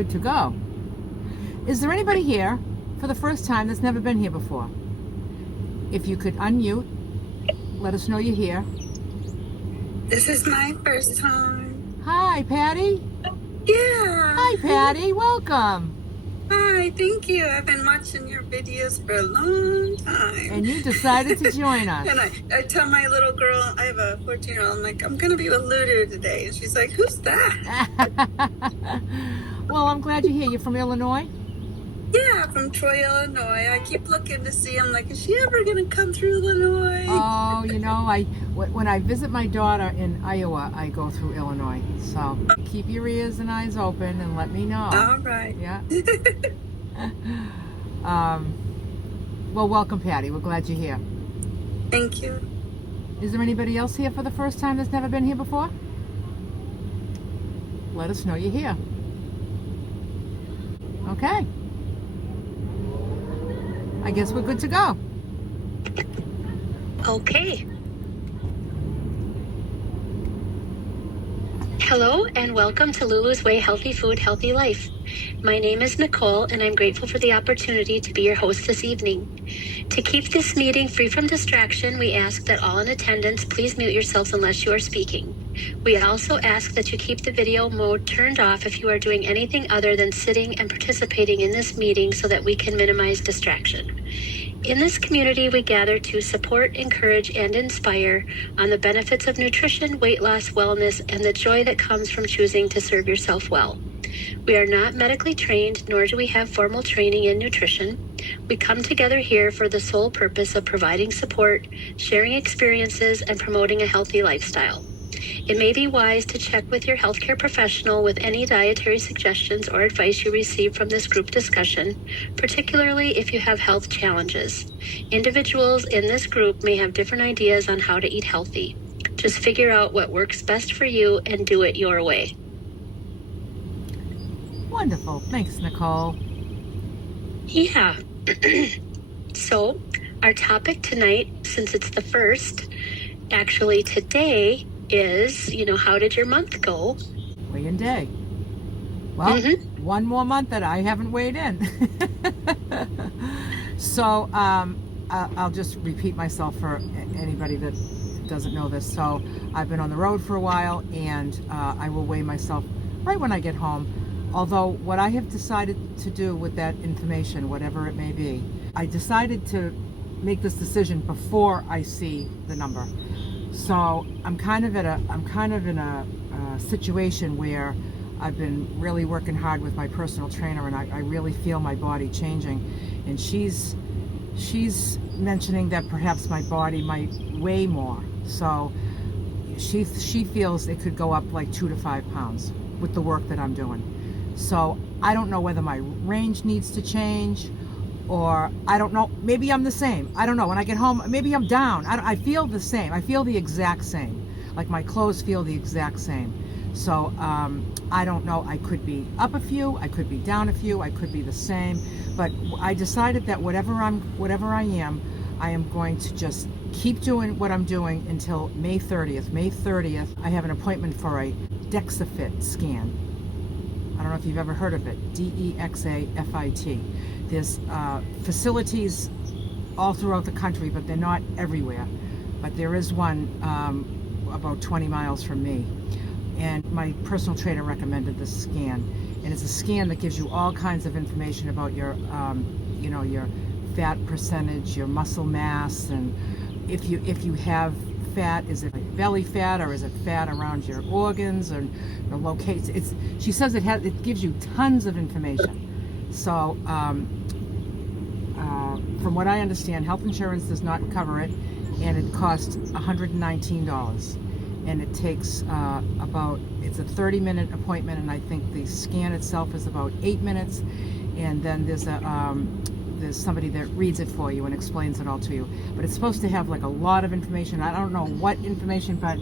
good to go. Is there anybody here for the first time that's never been here before? If you could unmute, let us know you're here. This is my first time. Hi, Patty. Yeah. Hi, Patty. Welcome. Hi, thank you. I've been watching your videos for a long time. And you decided to join us. And I tell my little girl, I have a 14-year-old, I'm like, I'm going to be with Lulu today. And she's like, who's that? Well, I'm glad you're here. You're from Illinois? Yeah, from Troy, Illinois. I keep looking to see. I'm like, is she ever going to come through Illinois? Oh, you know, when I visit my daughter in Iowa, I go through Illinois. So keep your ears and eyes open and let me know. All right. Yeah. Well, welcome, Patty. We're glad you're here. Thank you. Is there anybody else here for the first time that's never been here before? Let us know you're here. Okay. I guess we're good to go. Okay. Hello and welcome to Lulu's Way Healthy Food, Healthy Life. My name is Nicole and I'm grateful for the opportunity to be your host this evening. To keep this meeting free from distraction, we ask that all in attendance please mute yourselves unless you are speaking. We also ask that you keep the video mode turned off if you are doing anything other than sitting and participating in this meeting so that we can minimize distraction. In this community, we gather to support, encourage, and inspire on the benefits of nutrition, weight loss, wellness, and the joy that comes from choosing to serve yourself well. We are not medically trained, nor do we have formal training in nutrition. We come together here for the sole purpose of providing support, sharing experiences, and promoting a healthy lifestyle. It may be wise to check with your healthcare professional with any dietary suggestions or advice you receive from this group discussion, particularly if you have health challenges. Individuals in this group may have different ideas on how to eat healthy. Just figure out what works best for you and do it your way. Wonderful. Thanks, Nicole. Yeah. So, our topic tonight, since it's the first, actually today is, how did your month go? Weigh in day. Well, one more month that I haven't weighed in. So, I'll just repeat myself for anybody that doesn't know this. So, I've been on the road for a while, and I will weigh myself right when I get home. Although, what I have decided to do with that information, whatever it may be, I decided to make this decision before I see the number. So I'm kind of in a situation where I've been really working hard with my personal trainer, and I really feel my body changing. And she's mentioning that perhaps my body might weigh more. So she feels it could go up like 2 to 5 pounds with the work that I'm doing. So I don't know whether my range needs to change, or I don't know, maybe I'm the same. I don't know. When I get home, maybe I'm down. I feel the same. I feel the exact same. Like my clothes feel the exact same. So I don't know. I could be up a few. I could be down a few. I could be the same. But I decided that whatever I am going to just keep doing what I'm doing until May 30th. May 30th, I have an appointment for a DexaFit scan. I don't know if you've ever heard of it, DEXAFIT. There's facilities all throughout the country, but they're not everywhere. But there is one about 20 miles from me. And my personal trainer recommended this scan. And it's a scan that gives you all kinds of information about your, your fat percentage, your muscle mass, and if you have fat, is it belly fat or is it fat around your organs or the locations? She says it gives you tons of information. So from what I understand, health insurance does not cover it, and it costs $119. And it takes it's a 30-minute appointment, and I think the scan itself is about 8 minutes, and then there's somebody that reads it for you and explains it all to you. But it's supposed to have like a lot of information. I don't know what information, but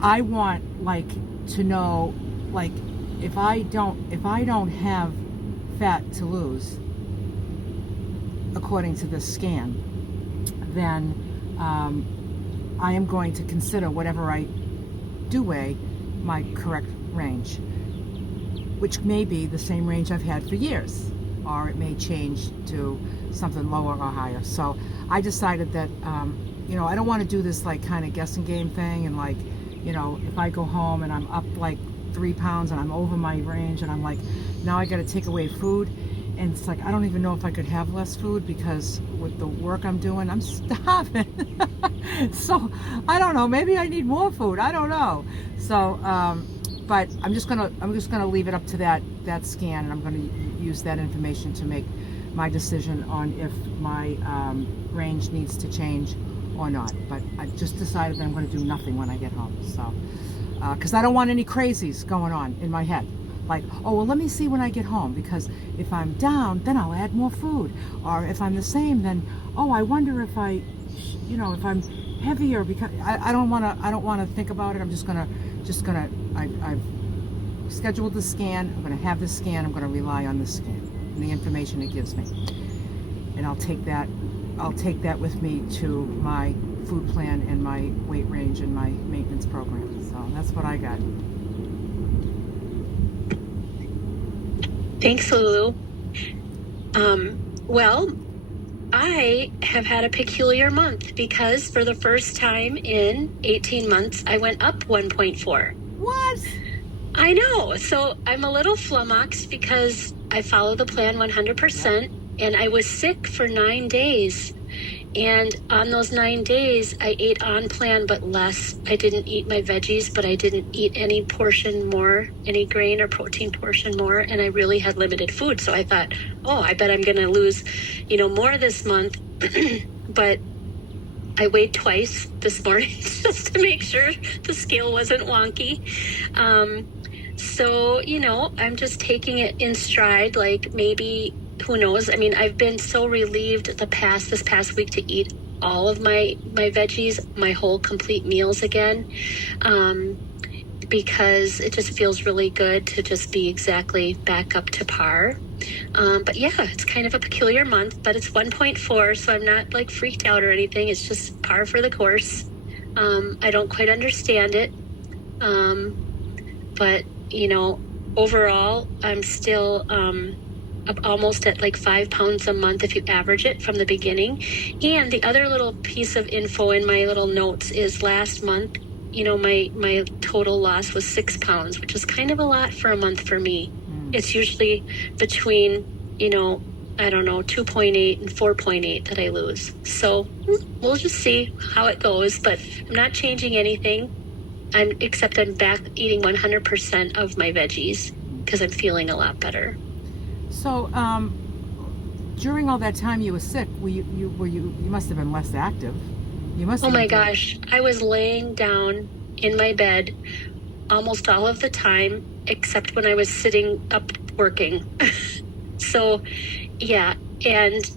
I want to know, if I don't have fat to lose according to this scan, then I am going to consider whatever I do weigh my correct range. which may be the same range I've had for years, or it may change to something lower or higher. So I decided that, I don't want to do this like kind of guessing game thing, and like, if I go home and I'm up like 3 pounds and I'm over my range, and I'm like, now I got to take away food, and it's like I don't even know if I could have less food, because with the work I'm doing, I'm starving. So I don't know, maybe I need more food, I don't know. So but I'm just gonna leave it up to that scan, and I'm gonna use that information to make my decision on if my range needs to change or not. But I just decided that I'm going to do nothing when I get home. So, because I don't want any crazies going on in my head. Like, oh, well, let me see when I get home, because if I'm down, then I'll add more food. Or if I'm the same, then, oh, I wonder if if I'm heavier, because I don't want to think about it. I'm just gonna, I've scheduled the scan. I'm going to have the scan. I'm going to rely on the scan and the information it gives me. And I'll take that with me to my food plan and my weight range and my maintenance program. So that's what I got. Thanks, Lulu. Well, I have had a peculiar month, because for the first time in 18 months, I went up 1.4. What? I know. So I'm a little flummoxed, because I follow the plan 100%, and I was sick for 9 days. And on those 9 days, I ate on plan, but less. I didn't eat my veggies, but I didn't eat any portion more, any grain or protein portion more. And I really had limited food. So I thought, oh, I bet I'm going to lose, more this month. But I weighed twice this morning just to make sure the scale wasn't wonky. So, I'm just taking it in stride, like maybe, who knows? I mean, I've been so relieved this past week to eat all of my veggies, my whole complete meals again, because it just feels really good to just be exactly back up to par. But yeah, it's kind of a peculiar month, but it's 1.4, so I'm not like freaked out or anything. It's just par for the course. I don't quite understand it. But, overall, I'm still up almost at like 5 pounds a month if you average it from the beginning. And the other little piece of info in my little notes is last month, my total loss was 6 pounds, which is kind of a lot for a month for me. It's usually between, 2.8 and 4.8 that I lose. So we'll just see how it goes, but I'm not changing anything. Except I'm back eating 100% of my veggies, because I'm feeling a lot better. So, during all that time you were sick, you must have been less active. You must. Oh my gosh, I was laying down in my bed almost all of the time, except when I was sitting up working. So, yeah, and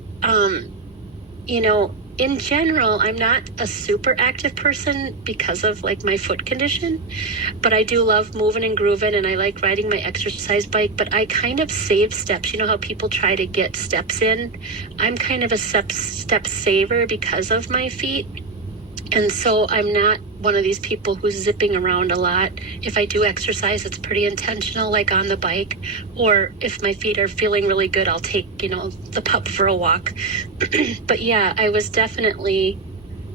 in general, I'm not a super active person because of like my foot condition, but I do love moving and grooving, and I like riding my exercise bike, but I kind of save steps. You know how people try to get steps in? I'm kind of a step saver because of my feet. And so I'm not one of these people who's zipping around a lot. If I do exercise, it's pretty intentional, like on the bike. Or if my feet are feeling really good, I'll take, the pup for a walk. But yeah, I was definitely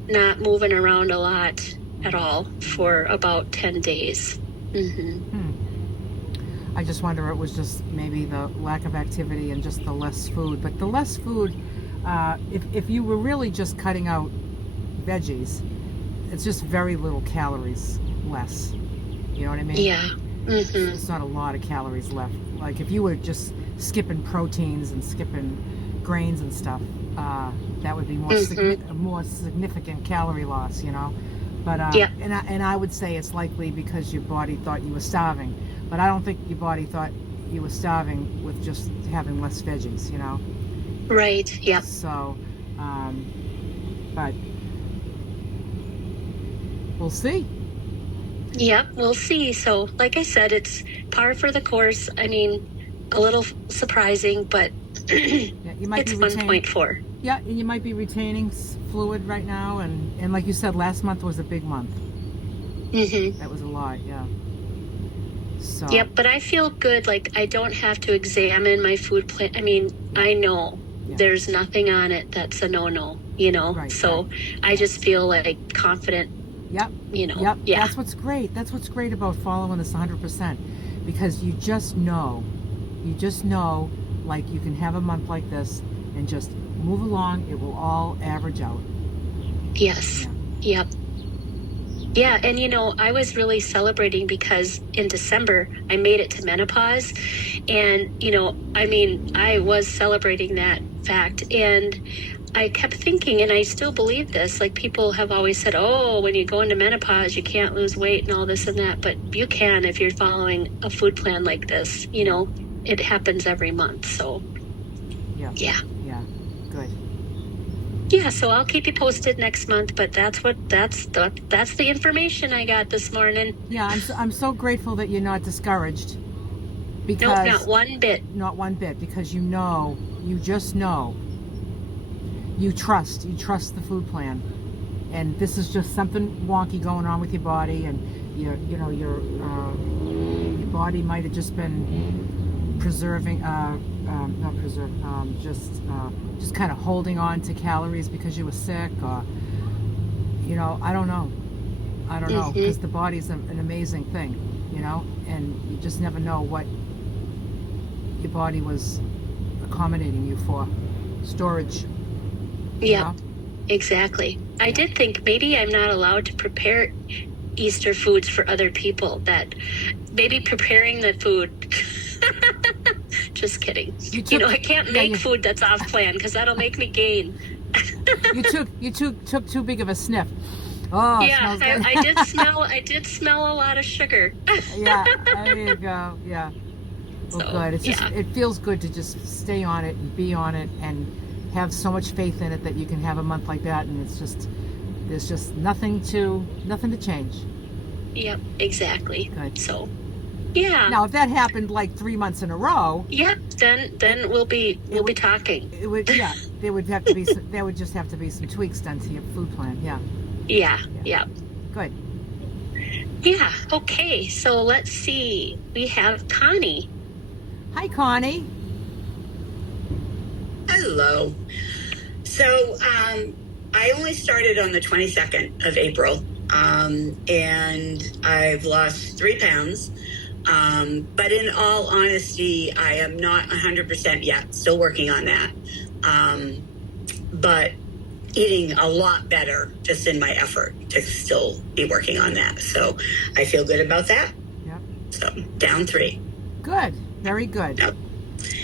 not moving around a lot at all for about 10 days. Mm-hmm. I just wonder, it was just maybe the lack of activity and just the less food. But the less food, if you were really just cutting out veggies, it's just very little calories less. You know what I mean? Yeah. Mm-hmm. It's not a lot of calories left. Like if you were just skipping proteins and skipping grains and stuff, that would be more significant calorie loss, But and I would say it's likely because your body thought you were starving, but I don't think your body thought you were starving with just having less veggies, Right. Yeah. So, but we'll see. Yep, we'll see. So, like I said, it's par for the course. I mean, a little surprising, but you might it's be 1.4. Yeah, and you might be retaining fluid right now, and like you said, last month was a big month. Mm-hmm. That was a lot, yeah. So Yep, but I feel good. Like I don't have to examine my food plan. I mean, I know there's nothing on it that's a no-no, Right, so right. I just feel like confident, Yep. Yeah. That's what's great. That's what's great about following this 100%, because you just know, like you can have a month like this and just move along. It will all average out. Yes. Yeah. Yep. Yeah, and I was really celebrating because in December I made it to menopause, and I was celebrating that fact, and I kept thinking, and I still believe this, like people have always said, oh, when you go into menopause you can't lose weight and all this and that, but you can if you're following a food plan like this. It happens every month. So yeah. Good. Yeah, so I'll keep you posted next month, but that's the information I got this morning. Yeah, I'm so grateful that you're not discouraged, because Nope, not one bit. Not one bit, because you just know, you trust the food plan, and this is just something wonky going on with your body, and your body might have just been preserving, just kind of holding on to calories because you were sick, or I don't know, because the body's an amazing thing, and you just never know what your body was accommodating you for. Storage. Yeah, exactly. I did think maybe I'm not allowed to prepare Easter foods for other people, that maybe preparing the food. Just kidding. I can't make food that's off plan, because that'll make me gain. you took too big of a sniff. Oh, yeah, it smells good. I did smell a lot of sugar. Yeah, there you go. Yeah. Well, So, good. It's just, it feels good to just stay on it and be on it and have so much faith in it that you can have a month like that, and there's just nothing to change. Yep, exactly. Good. So, yeah. Now, if that happened like 3 months in a row, then we'll be talking. it would there would just have to be some tweaks done to your food plan. Yeah. Good. Yeah. Okay. So let's see. We have Connie. Hi, Connie. Hello. So I only started on the 22nd of April, and I've lost 3 pounds. But in all honesty, I am not 100% yet. Still working on that. But eating a lot better just in my effort to still be working on that. So I feel good about that. Yep. So down 3. Good. Very good. Yep.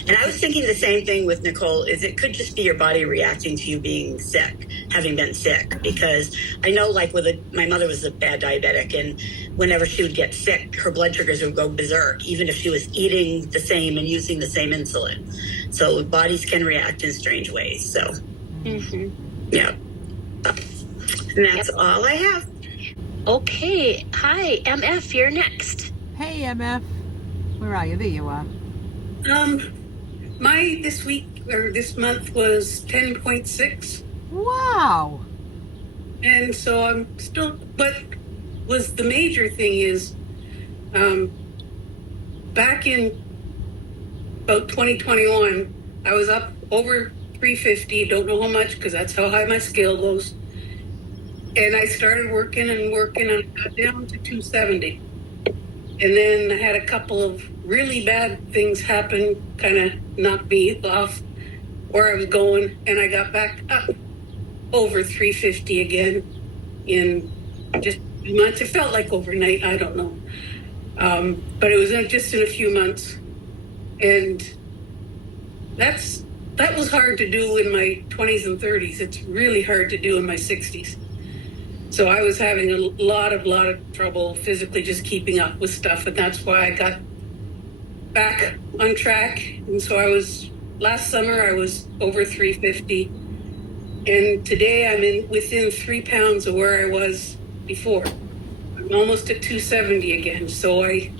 And I was thinking the same thing with Nicole, is it could just be your body reacting to you being sick, having been sick. Because I know, like my mother was a bad diabetic, and whenever she would get sick, her blood sugars would go berserk, even if she was eating the same and using the same insulin. So bodies can react in strange ways. So, yeah. And that's all I have. Okay. Hi, MF, you're next. Hey, MF. Where are you? There you are. My this month was 10.6. Wow. And so I'm still, but was the major thing is, back in about 2021, I was up over 350, don't know how much, because that's how high my scale goes. And I started working and I got down to 270. And then I had a couple of really bad things happen, kind of knocked me off where I was going, and I got back up over 350 again in just months. It felt like overnight, I don't know. But it was just in a few months. And that was hard to do in my 20s and 30s. It's really hard to do in my 60s. So I was having a lot of trouble physically just keeping up with stuff, and that's why I got back on track. And so last summer I was over 350, and today I'm within 3 pounds of where I was before. I'm almost at 270 again. So I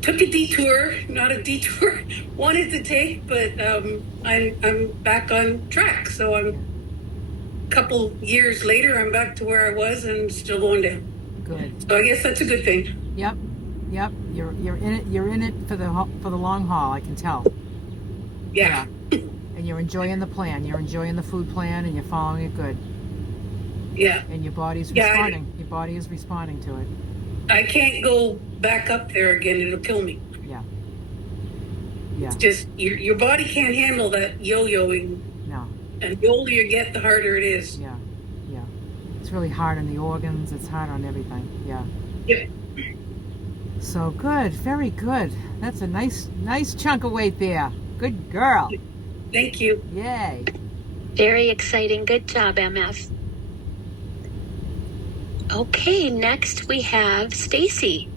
took a detour, not a detour wanted to take, but I'm back on track. So I'm couple years later, I'm back to where I was and still going down. Good. So I guess that's a good thing. Yep. Yep. You're in it. You're in it for the long haul. I can tell. Yeah. And you're enjoying the plan. You're enjoying the food plan, and you're following it good. Yeah. And your body's Yeah, responding. Your body is responding to it. I can't go back up there again. It'll kill me. Yeah. Yeah. It's just your body can't handle that yo-yoing. No. And the older you get, the harder it is. Yeah. Yeah. It's really hard on the organs. It's hard on everything. Yeah. Yep. So good. Very good. That's a nice chunk of weight there. Good girl. Thank you. Yay. Very exciting. Good job, MF. Okay, next we have Stacy.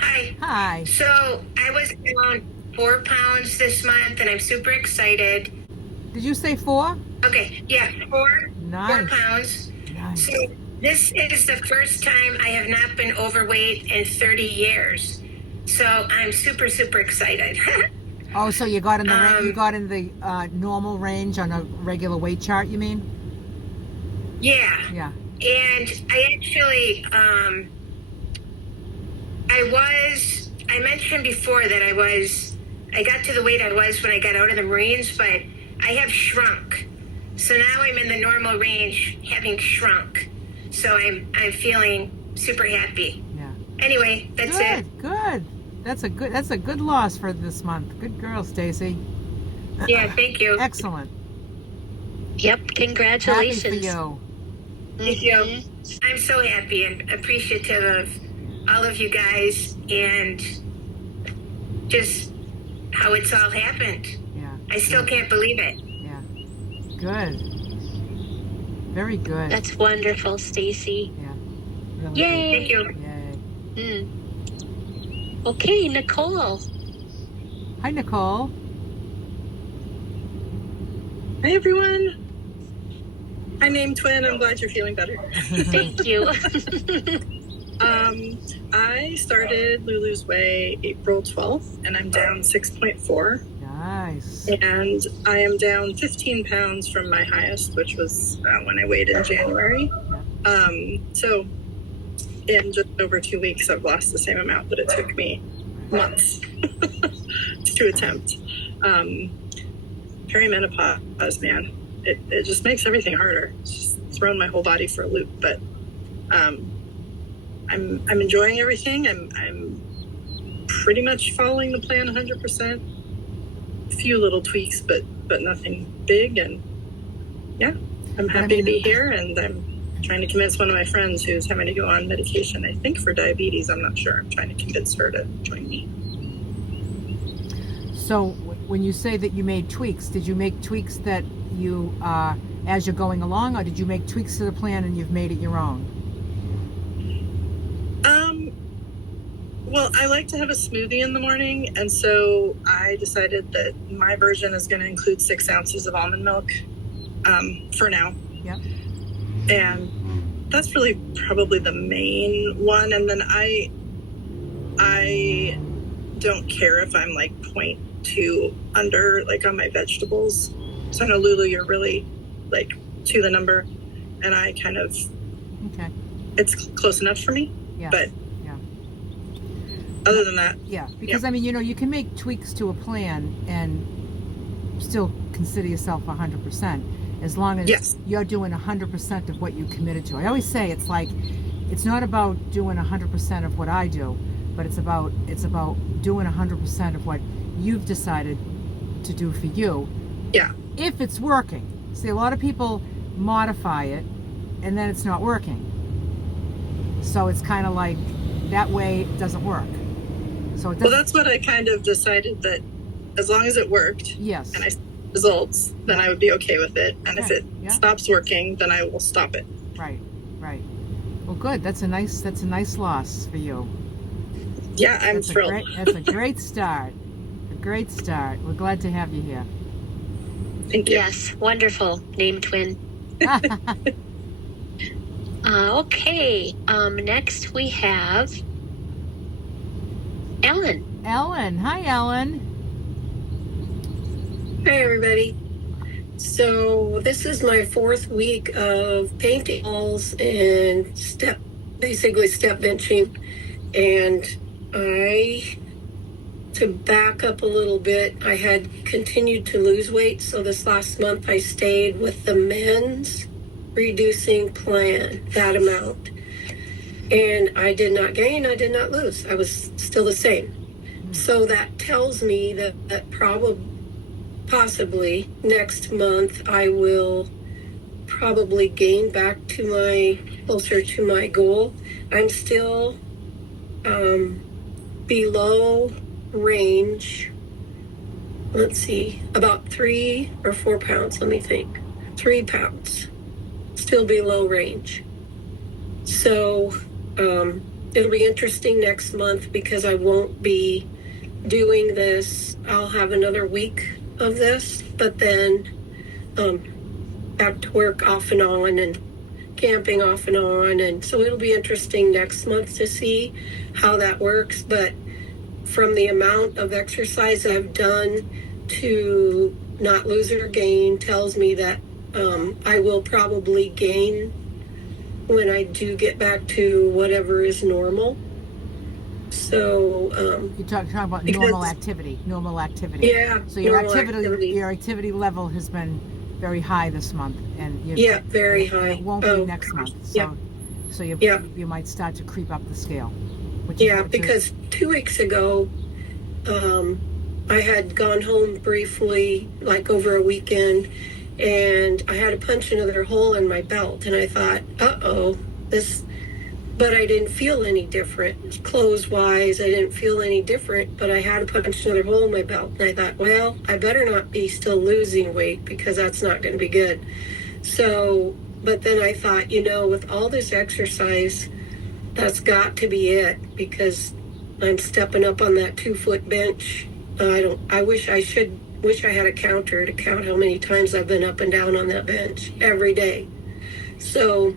Hi. Hi. So I was down 4 pounds this month, and I'm super excited. Did you say 4? Okay, yeah, 4 Nice. pounds. Nice. So this is the first time I have not been overweight in 30 years. So I'm super, super excited. Oh, so you got in the you got in the normal range on a regular weight chart, you mean? Yeah. Yeah. And I actually, I mentioned before that I got to the weight I was when I got out of the Marines, but I have shrunk. So now I'm in the normal range, having shrunk. So I'm feeling super happy. Yeah. Anyway, that's it. Good. That's a good loss for this month. Good girl, Stacy. Yeah, thank you. Excellent. Yep, Happy congratulations. for you. Thank you. I'm so happy and appreciative of all of you guys and just how it's all happened. Yeah. I still can't believe it. Yeah. Good. Very good. That's wonderful, Stacy. Yeah. Really Yay. Thank you. good. Yay. Okay, Nicole. Hi, Nicole. Hi, everyone. Hi, Name Twin. I'm glad you're feeling better. Thank you. I started Lulu's Way April 12th, and I'm down 6.4. Nice. And I am down 15 pounds from my highest, which was when I weighed in January. So in just over 2 weeks, I've lost the same amount that it took me months to attempt. Perimenopause, man, it just makes everything harder. It's just thrown my whole body for a loop. But I'm enjoying everything. I'm pretty much following the plan 100%. A few little tweaks, but nothing big. And yeah, I'm happy to be here, and I'm trying to convince one of my friends who's having to go on medication, I think for diabetes. I'm not sure. I'm trying to convince her to join me. So when you say that you made tweaks, did you make tweaks that you, as you're going along, or did you make tweaks to the plan and you've made it your own? Well, I like to have a smoothie in the morning, and so I decided that my version is going to include 6 ounces of almond milk for now. Yep. And that's really probably the main one. And then I don't care if I'm like 0.2 under, like on my vegetables. So I know, Lulu, you're really like to the number, and I kind of, Okay. it's close enough for me. Yeah. But yeah. Other than that, Yeah, because I mean, you can make tweaks to a plan and still consider yourself 100%, as long as yes, you're doing 100% of what you committed to. I always say it's like, it's not about doing 100% of what I do, but it's about doing 100% of what you've decided to do for you. Yeah. If it's working. See, a lot of people modify it and then it's not working. So it's kind of like, that way it doesn't work. So it doesn't, well, that's what I kind of decided, that as long as it worked, yes, and I saw results, then I would be okay with it. And if it Yeah. stops working, then I will stop it. right. Well, good. That's a nice loss for you. Yeah, I'm That's thrilled. That's a great start. A great start. We're glad to have you here. Thank you. Yes, wonderful. Name twin. Okay, next we have Ellen. Ellen. Hi, Ellen. Hi, everybody. So this is my 4th week of painting walls and basically step benching. And to back up a little bit, I had continued to lose weight. So this last month I stayed with the men's reducing plan, that amount. And I did not gain, I did not lose. I was still the same. So that tells me that possibly next month I will probably gain back to closer to my goal. I'm still below range. Let's see, about 3 or 4 pounds. Let me think. 3 pounds. Still below range. So it'll be interesting next month because I won't be doing this. I'll have another week of this, but then back to work off and on and camping off and on. And so it'll be interesting next month to see how that works. But from the amount of exercise I've done to not lose or gain tells me that I will probably gain when I do get back to whatever is normal. So you're talking about because, normal activity. Yeah. So your activity level has been very high this month, and very high. It won't be next month. So you might start to creep up the scale. Because 2 weeks ago, I had gone home briefly, like over a weekend, and I had to punch another hole in my belt, and I thought, but I didn't feel any different. Clothes-wise, I didn't feel any different, but I had to punch another hole in my belt, and I thought, well, I better not be still losing weight because that's not going to be good. So, but then I thought, with all this exercise, that's got to be it because I'm stepping up on that 2-foot bench. I wish I had a counter to count how many times I've been up and down on that bench every day. So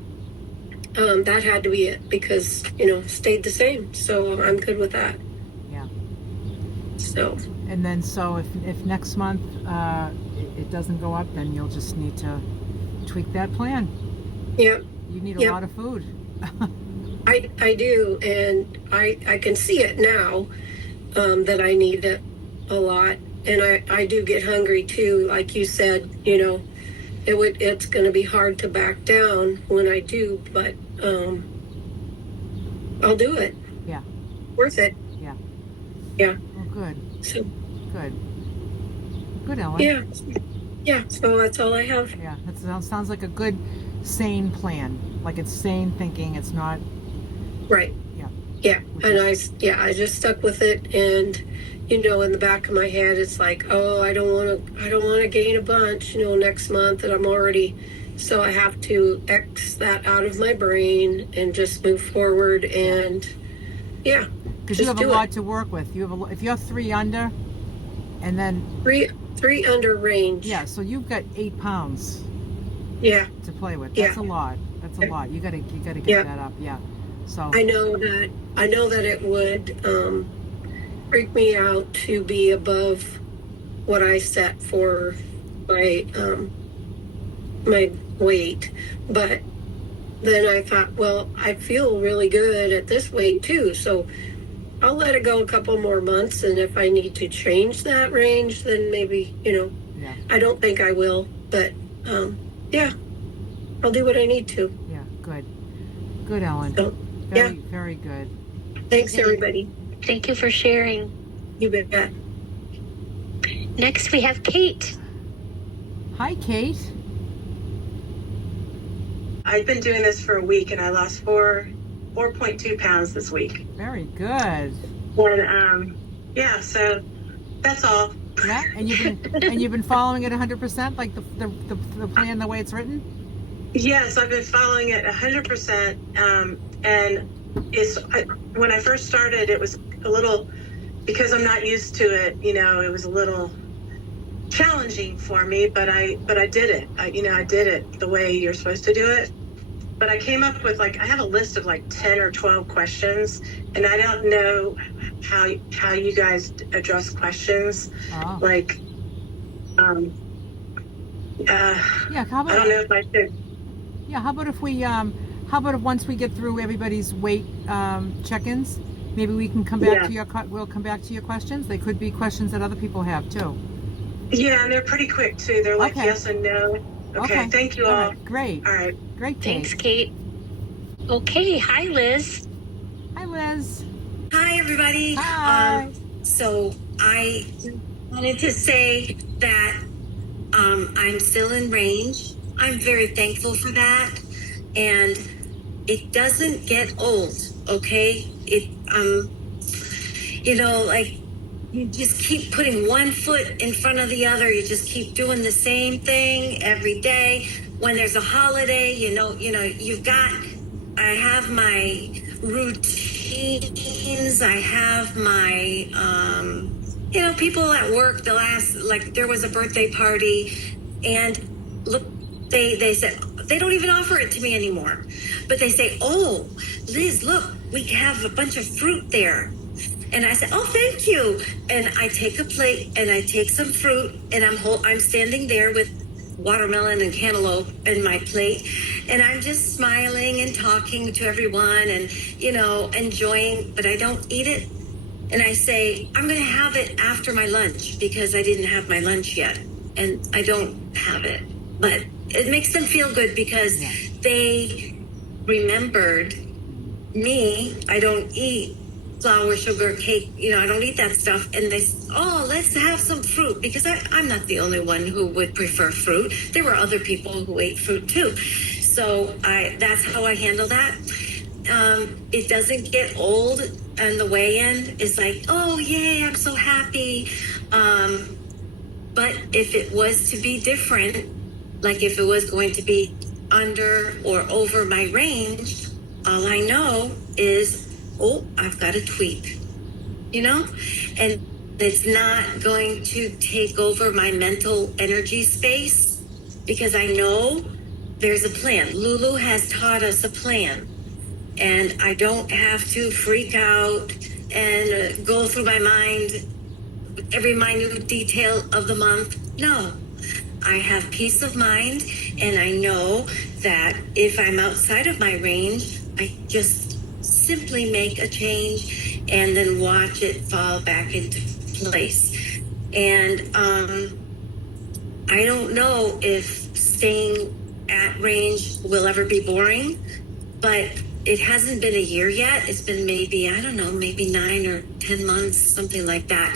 that had to be it because, stayed the same. So I'm good with that. Yeah. So. And then if next month it doesn't go up, then you'll just need to tweak that plan. Yep. You need a lot of food. I do, and I can see it now that I need it a lot, and I do get hungry too. Like you said, it's going to be hard to back down when I do, but I'll do it. Yeah. Worth it. Yeah. Yeah. Oh, good. So good, Ellen. Yeah. Yeah. So that's all I have. Yeah. That sounds like a good, sane plan. Like it's sane thinking. It's not. Right. Yeah. Yeah. And I just stuck with it, and in the back of my head, it's like, oh, I don't want to gain a bunch, next month, and I'm already, so I have to X that out of my brain and just move forward, and because you have a lot to work with. If you have 3 under, and then three under range. Yeah. So you've got 8 pounds. Yeah. To play with. That's a lot. That's a lot. You gotta get that up. Yeah. So I know that it would freak me out to be above what I set for my my weight, but then I thought, well, I feel really good at this weight too, so I'll let it go a couple more months, and if I need to change that range, then maybe I don't think I will, but I'll do what I need to. Yeah, good, Ellen. So, very good. Thanks, everybody. Thank you for sharing. You bet. Next, we have Kate. Hi, Kate. I've been doing this for a week, and I lost 4.2 pounds this week. Very good. And so that's all. Yeah, and you've been following it 100%, like the plan, the way it's written. Yes, I've been following it 100%. And when I first started, it was a little, because I'm not used to it. It was a little challenging for me, but I did it. I did it the way you're supposed to do it. But I came up with I have a list of 10 or 12 questions, and I don't know how you guys address questions. Oh. How about, I don't know if I should. Yeah, how about if once we get through everybody's weight check-ins, maybe we can come back Yeah. to we'll come back to your questions. They could be questions that other people have too. Yeah, and they're pretty quick too. They're like Okay. yes and no. Okay. Thank you all. Right. Great. All right. Great, Kate. Thanks, Kate. Okay, hi, Liz. Hi, Liz. Hi, everybody. Hi. So I wanted to say that I'm still in range. I'm very thankful for that. And it doesn't get old, okay? Like you just keep putting one foot in front of the other. You just keep doing the same thing every day. When there's a holiday, I have my routines. I have my, people at work, there was a birthday party, and look, they said, they don't even offer it to me anymore. But they say, oh, Liz, look, we have a bunch of fruit there. And I said, oh, thank you. And I take a plate and I take some fruit, and I'm standing there with watermelon and cantaloupe in my plate, and I'm just smiling and talking to everyone and enjoying, but I don't eat it. And I say, I'm going to have it after my lunch because I didn't have my lunch yet, and I don't have it. But it makes them feel good because they remembered me. I don't eat flour, sugar, cake, I don't eat that stuff. And they, oh, let's have some fruit, because I'm not the only one who would prefer fruit. There were other people who ate fruit too. So that's how I handle that. It doesn't get old, and the weigh-in is like, oh, yay, I'm so happy. But if it was to be different, like if it was going to be under or over my range, all I know is, oh, I've got to tweak, and it's not going to take over my mental energy space, because I know there's a plan. Lulu has taught us a plan, and I don't have to freak out and go through my mind every minute detail of the month. No, I have peace of mind, and I know that if I'm outside of my range, I just simply make a change and then watch it fall back into place. And I don't know if staying at range will ever be boring, but it hasn't been a year yet. It's been maybe 9 or 10 months, something like that.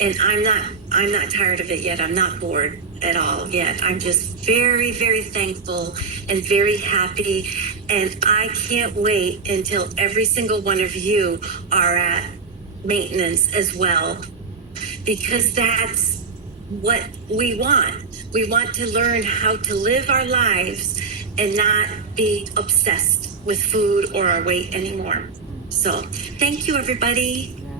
And I'm not tired of it yet. I'm not bored at all yet. I'm just very, very thankful and very happy. And I can't wait until every single one of you are at maintenance as well, because that's what we want. We want to learn how to live our lives and not be obsessed with food or our weight anymore. So thank you, everybody. Yeah.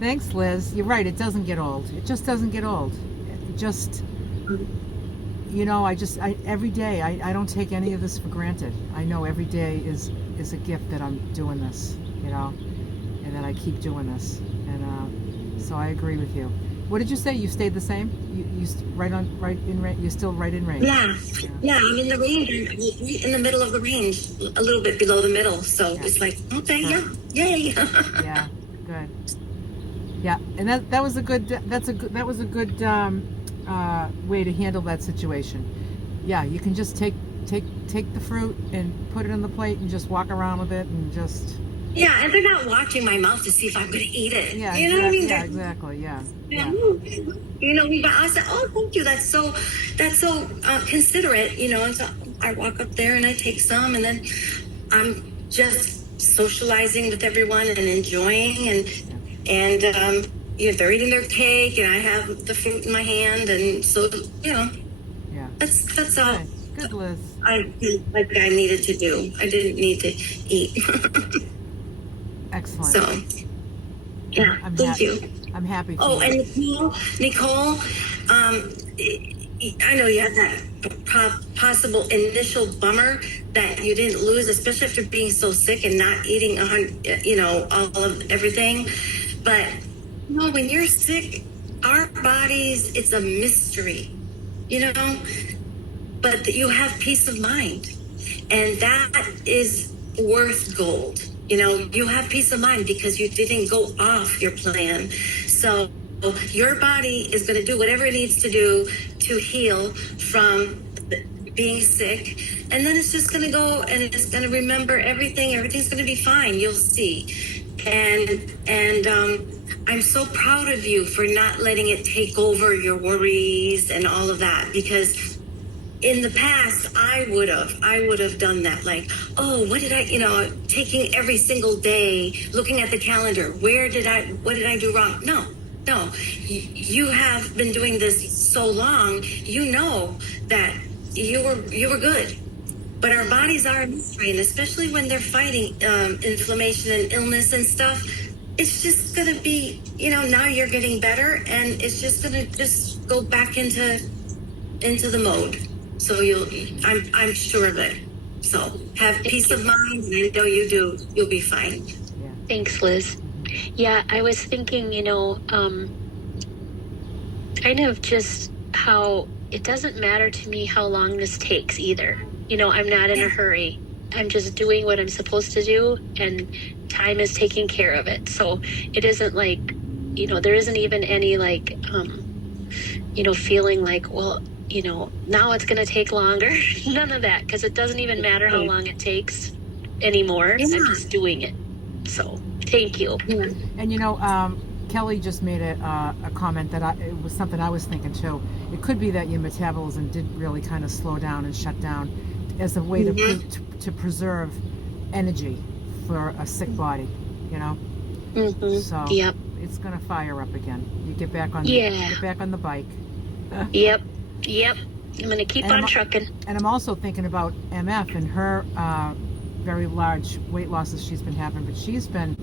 Thanks, Liz. You're right. It doesn't get old. It just doesn't get old. It just, every day, I don't take any of this for granted. I know every day is a gift that I'm doing this, and that I keep doing this. And so I agree with you. What did you say? You stayed the same? You you're still right in range. Yeah. I'm in the range, in the middle of the range, a little bit below the middle. So it's like, okay, yay. Yeah, good. Yeah, and that was a good way to handle that situation. Yeah, you can just take the fruit and put it on the plate and just walk around with it and just. Yeah, and they're not watching my mouth to see if I'm going to eat it. Yeah, what I mean? Yeah, exactly. Yeah. I said, oh, thank you. That's so considerate. And so I walk up there and I take some, and then I'm just socializing with everyone and enjoying, and they're eating their cake, and I have the fruit in my hand, and so Yeah. That's all. Good, Liz. I needed to do. I didn't need to eat. Excellent. So, yeah, thank you. I'm happy for Oh, you. and Nicole, I know you had that possible initial bummer that you didn't lose, especially after being so sick and not eating all of everything. But when you're sick, our bodies, it's a mystery, but you have peace of mind, and that is worth gold. You have peace of mind because you didn't go off your plan. So your body is going to do whatever it needs to do to heal from being sick, and then it's just going to go and it's going to remember everything. Everything's going to be fine. You'll see. And I'm so proud of you for not letting it take over your worries and all of that, because in the past I would have done that. Like, oh, what did I, taking every single day, looking at the calendar, what did I do wrong? No, you have been doing this so long, that you were good. But our bodies are a mystery, and especially when they're fighting inflammation and illness and stuff, it's just going to be, now you're getting better, and it's just going to just go back into the mode. So I'm sure of it. So have peace of mind, and I know you do. You'll be fine. Yeah. Thanks, Liz. Yeah, I was thinking, kind of just how it doesn't matter to me how long this takes either. I'm not in a hurry. I'm just doing what I'm supposed to do, and time is taking care of it. So it isn't like, there isn't even any like, feeling like, well, now it's going to take longer. None of that, because it doesn't even matter how long it takes anymore. Yeah. I'm just doing it. So thank you. Yeah. And Kelly just made a comment that it was something I was thinking too. It could be that your metabolism did really kind of slow down and shut down as a way to preserve energy for a sick body, So yep. It's gonna fire up again. You get back on the bike. Yep. I'm gonna keep on trucking. And I'm also thinking about MF and her very large weight losses she's been having, but she's been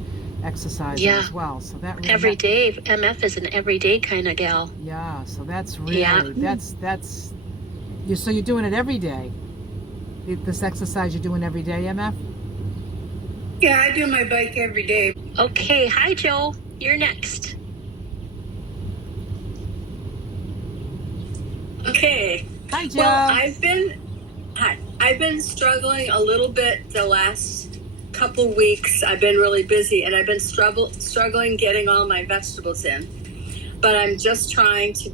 exercising as well. So that really every day. MF is an everyday kind of gal. Yeah. So that's really that's. So you're doing it every day. This exercise you're doing every day, MF? Yeah, I do my bike every day. Okay. Hi, Joe. You're next. Okay. Hi, Joe. Well, I've been struggling a little bit the last couple weeks. I've been really busy, and I've been struggling getting all my vegetables in. But I'm just trying to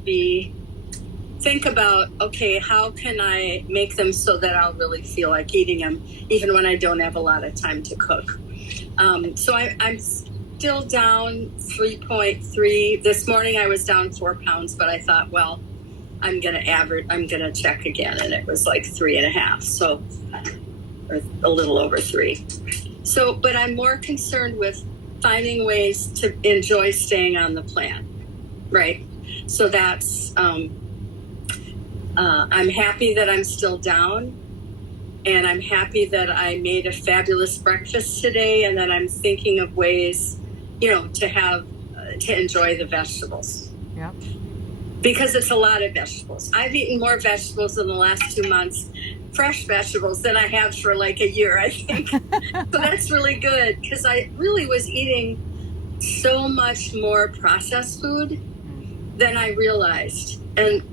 think about, okay, how can I make them so that I'll really feel like eating them, even when I don't have a lot of time to cook. So I'm still down 3.3. This morning I was down 4 pounds, but I thought, well, I'm gonna check again, and it was like 3.5, so or a little over 3. So, but I'm more concerned with finding ways to enjoy staying on the plan, right? So that's I'm happy that I'm still down, and I'm happy that I made a fabulous breakfast today, and that I'm thinking of ways, to enjoy the vegetables. Yeah. Because it's a lot of vegetables. I've eaten more vegetables in the last 2 months, fresh vegetables, than I have for like a year, I think. So that's really good, because I really was eating so much more processed food than I realized. And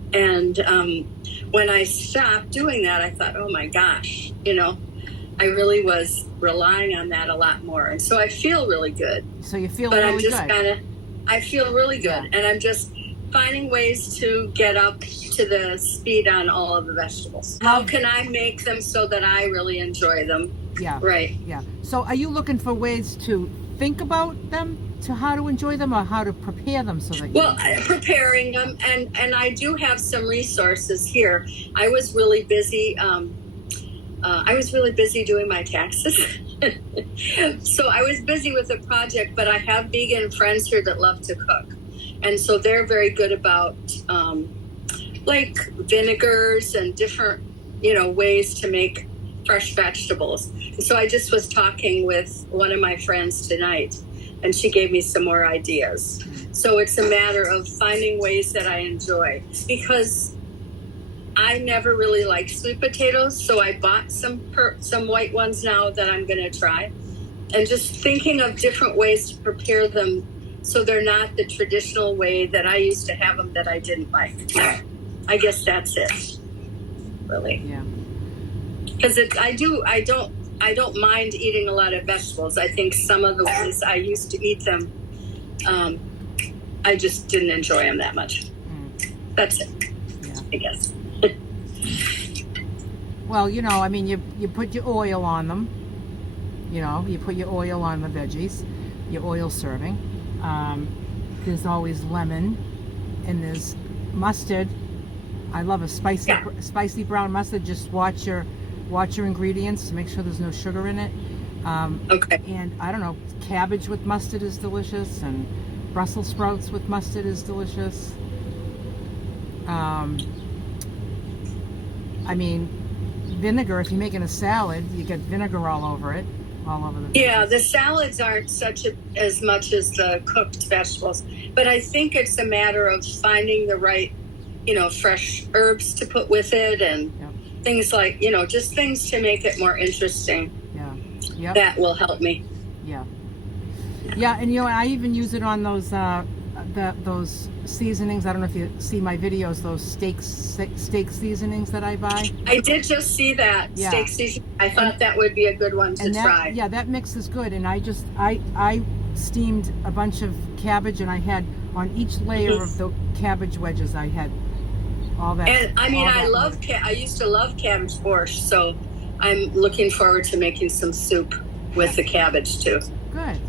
when I stopped doing that, I thought, oh my gosh, I really was relying on that a lot more. And so I feel really good. So you feel but really I'm just good. I feel really good. Yeah. And I'm just finding ways to get up to the speed on all of the vegetables. How can I make them so that I really enjoy them? Yeah. Right. Yeah. So are you looking for ways to think about them, to how to enjoy them, or how to prepare them so that you preparing them, and I do have some resources here. I was really busy. Doing my taxes. So I was busy with a project, but I have vegan friends here that love to cook. And so they're very good about like vinegars and different, ways to make fresh vegetables. So I just was talking with one of my friends tonight, and she gave me some more ideas. So it's a matter of finding ways that I enjoy, because I never really liked sweet potatoes. So I bought some white ones now that I'm going to try, and just thinking of different ways to prepare them so they're not the traditional way that I used to have them that I didn't like. I guess that's it, really. Yeah. Because I don't I don't mind eating a lot of vegetables. I think some of the ones I used to eat them, I just didn't enjoy them that much. That's it, I guess. Well, you know, I mean, you put your oil on them. You know, you put your oil on the veggies, your oil serving. There's always lemon, and there's mustard. I love a spicy brown mustard. Just watch your ingredients to make sure there's no sugar in it. Okay. And I don't know, cabbage with mustard is delicious, and Brussels sprouts with mustard is delicious. I mean, vinegar. If you're making a salad, you get vinegar all over it, all over the. Yeah, the salads aren't as much as the cooked vegetables, but I think it's a matter of finding the right, you know, fresh herbs to put with it, and things like, you know, just things to make it more interesting. Yeah. Yep. That will help me. Yeah. Yeah, and you know, I even use it on those those seasonings. I don't know if you see my videos, those steak seasonings that I buy. I did just see that steak seasoning. I thought that would be a good one to try. Yeah, that mix is good. And I steamed a bunch of cabbage, and I had on each layer of the cabbage wedges, I had all that. And I mean, I used to love cabbage borscht, so I'm looking forward to making some soup with the cabbage too. Good.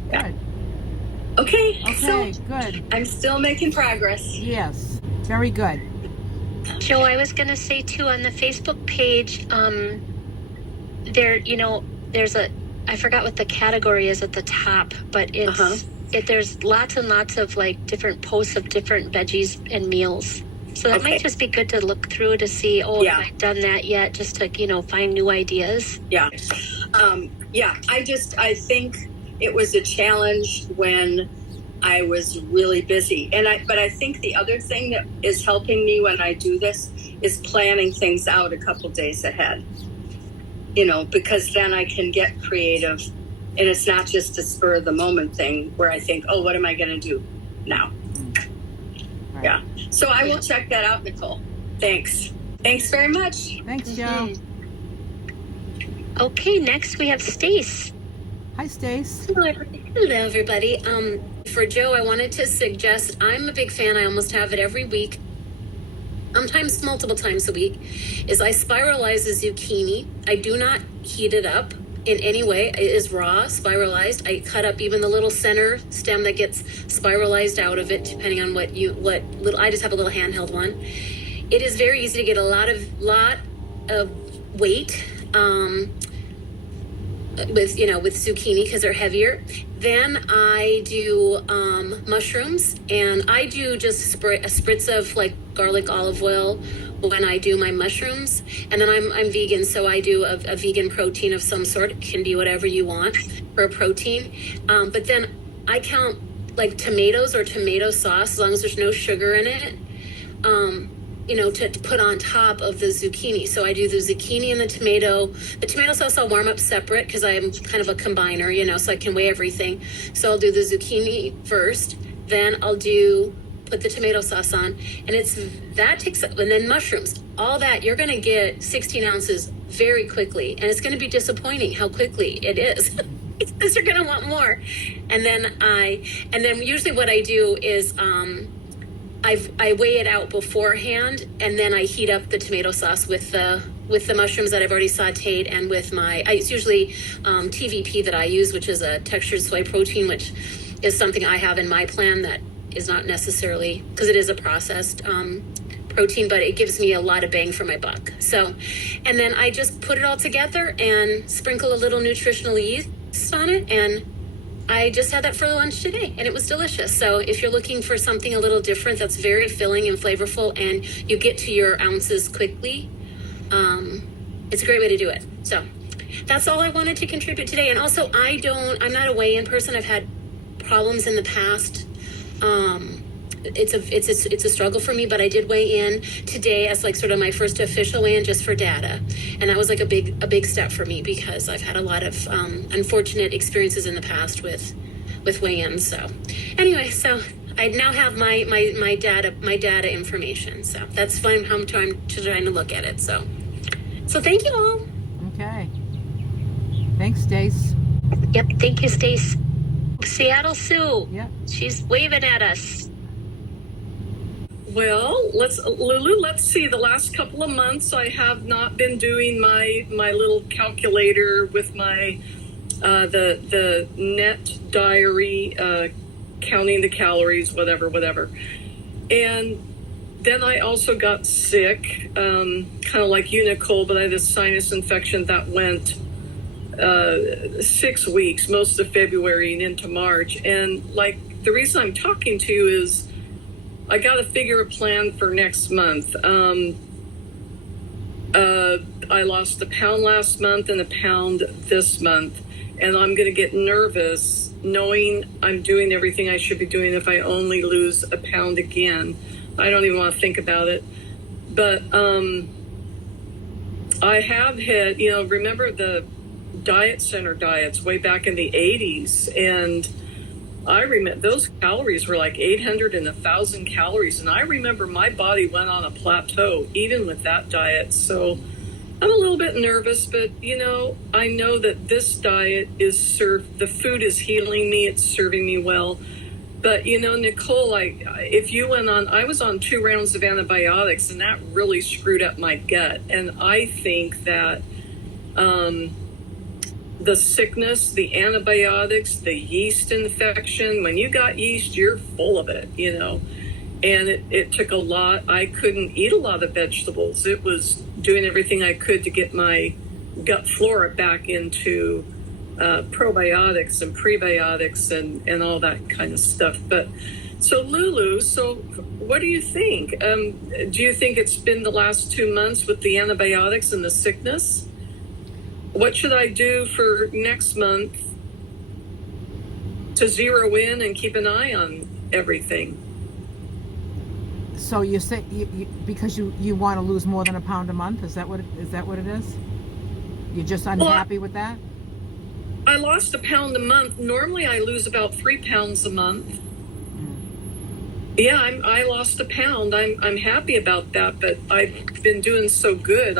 Okay, so good. I'm still making progress. Yes, very good. Joe, I was going to say too, on the Facebook page, there, you know, there's I forgot what the category is at the top, but there's lots and lots of like different posts of different veggies and meals. So that might just be good to look through to see, have I done that yet? Just to, you know, find new ideas. Yeah. I think it was a challenge when I was really busy. But I think the other thing that is helping me when I do this is planning things out a couple days ahead. You know, because then I can get creative, and it's not just a spur of the moment thing where I think, oh, what am I going to do now? Right. Yeah. So I will check that out, Nicole. Thanks. Thanks very much. Thanks, Joe. Okay, next we have Stace. Hi, Stace. Hello, everybody. For Joe, I wanted to suggest, I'm a big fan, I almost have it every week, sometimes multiple times a week, is I spiralize a zucchini. I do not heat it up in any way. It is raw, spiralized. I cut up even the little center stem that gets spiralized out of it, depending on I just have a little handheld one. It is very easy to get a lot of weight, with zucchini because they're heavier. Then I do mushrooms, and I do just a spritz of like garlic olive oil when I do my mushrooms. And then I'm vegan, so I do a vegan protein of some sort. It can be whatever you want for a protein. But then I count like tomatoes or tomato sauce, as long as there's no sugar in it. To put on top of the zucchini. So I do the zucchini and the tomato sauce I'll warm up separate because I am kind of a combiner, so I can weigh everything. So I'll do the zucchini first, then I'll put the tomato sauce on, and and then mushrooms. All that, you're going to get 16 ounces very quickly, and it's going to be disappointing how quickly it is. Because you're going to want more. And then usually what I do is, I weigh it out beforehand, and then I heat up the tomato sauce with the mushrooms that I've already sauteed, and with it's usually TVP that I use, which is a textured soy protein, which is something I have in my plan that is not necessarily, because it is a processed protein, but it gives me a lot of bang for my buck. So, and then I just put it all together and sprinkle a little nutritional yeast on it, and I just had that for lunch today, and it was delicious. So if you're looking for something a little different that's very filling and flavorful, and you get to your ounces quickly, it's a great way to do it. So that's all I wanted to contribute today. And also, I'm not a weigh-in person. I've had problems in the past. It's a struggle for me, but I did weigh in today as like sort of my first official weigh-in just for data, and that was like a big step for me because I've had a lot of unfortunate experiences in the past with weigh-ins. So anyway, so I now have my data information, so that's fine. How I'm trying to look at it. So thank you all. Okay. Thanks, Stace. Yep, thank you, Stace. Seattle Sue. Yep. She's waving at us. Well, Lulu, let's see. The last couple of months, I have not been doing my little calculator with my the net diary, counting the calories, whatever. And then I also got sick, kind of like you, Nicole, but I had a sinus infection that went 6 weeks, most of February and into March. And like the reason I'm talking to you is I got to figure a plan for next month. I lost a pound last month and a pound this month, and I'm going to get nervous knowing I'm doing everything I should be doing if I only lose a pound again. I don't even want to think about it. But I have had, remember the diet center diets way back in the 80s, and I remember those calories were like 800 and 1,000 calories, and I remember my body went on a plateau even with that diet. So I'm a little bit nervous, but I know that this diet the food is healing me, it's serving me well. But Nicole, if you went on, I was on 2 rounds of antibiotics, and that really screwed up my gut. And I think that the sickness, the antibiotics, the yeast infection, when you got yeast, you're full of it, and it took a lot. I couldn't eat a lot of vegetables. It was doing everything I could to get my gut flora back into probiotics and prebiotics and all that kind of stuff. But so Lulu, what do you think? Do you think it's been the last 2 months with the antibiotics and the sickness? What should I do for next month to zero in and keep an eye on everything? So you say because you want to lose more than a pound a month? Is that what it is? You're just unhappy with that? I lost a pound a month. Normally I lose about 3 pounds a month. Yeah, I lost a pound. I'm happy about that, but I've been doing so good.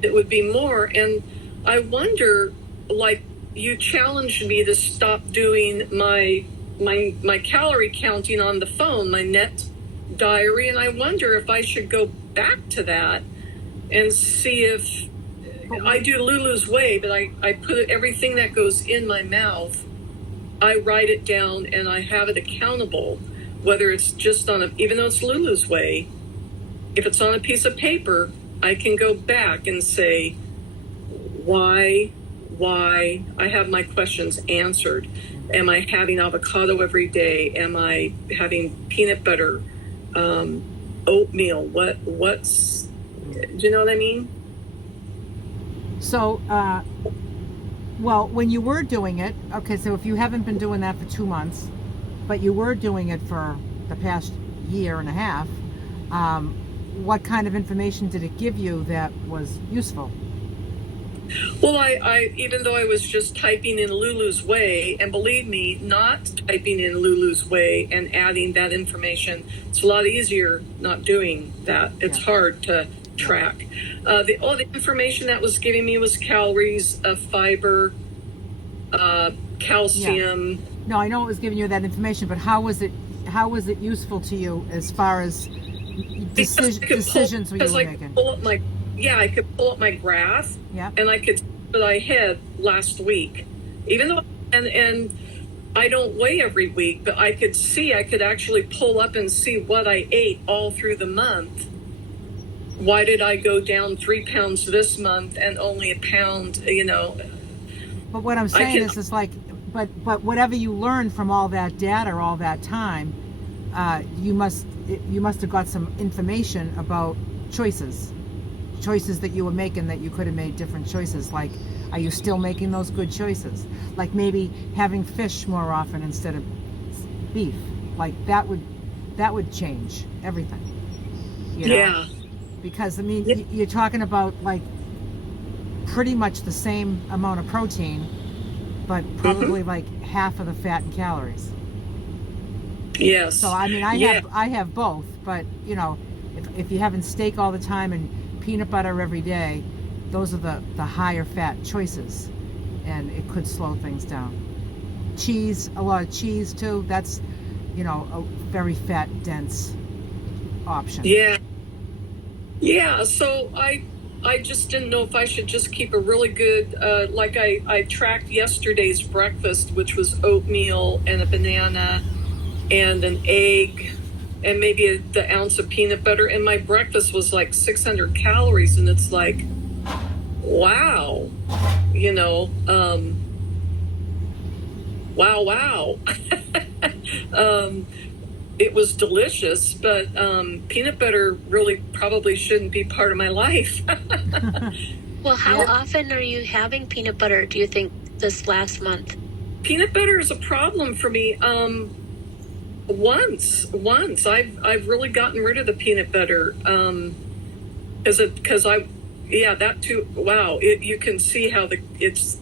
It would be more, and I wonder, like you challenged me to stop doing my calorie counting on the phone, my net diary, and I wonder if I should go back to that and see if I do Lulu's Way, but I put everything that goes in my mouth, I write it down and I have it accountable, whether it's just even though it's Lulu's Way, if it's on a piece of paper, I can go back and say, why I have my questions answered. Am I having avocado every day? Am I having peanut butter, oatmeal? What's, do you know what I mean? So, well, when you were doing it, okay, so if you haven't been doing that for 2 months, but you were doing it for the past year and a half, what kind of information did it give you that was useful? Well, I even though I was just typing in Lulu's Way, and believe me, not typing in Lulu's Way and adding that information, it's a lot easier not doing that. It's hard to track. The information that was giving me was calories, fiber, calcium. Yeah. No, I know it was giving you that information, but how was it useful to you as far as decisions you were making? I could pull up my graph, and I could see what I had last week, even though and I don't weigh every week, but I could actually pull up and see what I ate all through the month. Why did I go down 3 pounds this month and only a pound? But what I'm saying is, it's like, but whatever you learned from all that data, all that time, you must have got some information about choices that you were making, that you could have made different choices. Like, are you still making those good choices? Like maybe having fish more often instead of beef. Like that would change everything. Yeah. Because I mean, you're talking about like pretty much the same amount of protein, but probably like half of the fat and calories. Yes. So I mean, I have both, but if you're having steak all the time and peanut butter every day, those are the higher fat choices, and it could slow things down. Cheese, a lot of cheese too. That's, a very fat dense option. Yeah. So I just didn't know if I should just keep a really good, like I tracked yesterday's breakfast, which was oatmeal and a banana and an egg and maybe the ounce of peanut butter. And my breakfast was like 600 calories. And it's like, wow, wow. It was delicious, but peanut butter really probably shouldn't be part of my life. Well, how often are you having peanut butter, do you think, this last month? Peanut butter is a problem for me. Once I've really gotten rid of the peanut butter because that too. Wow, you can see how it's.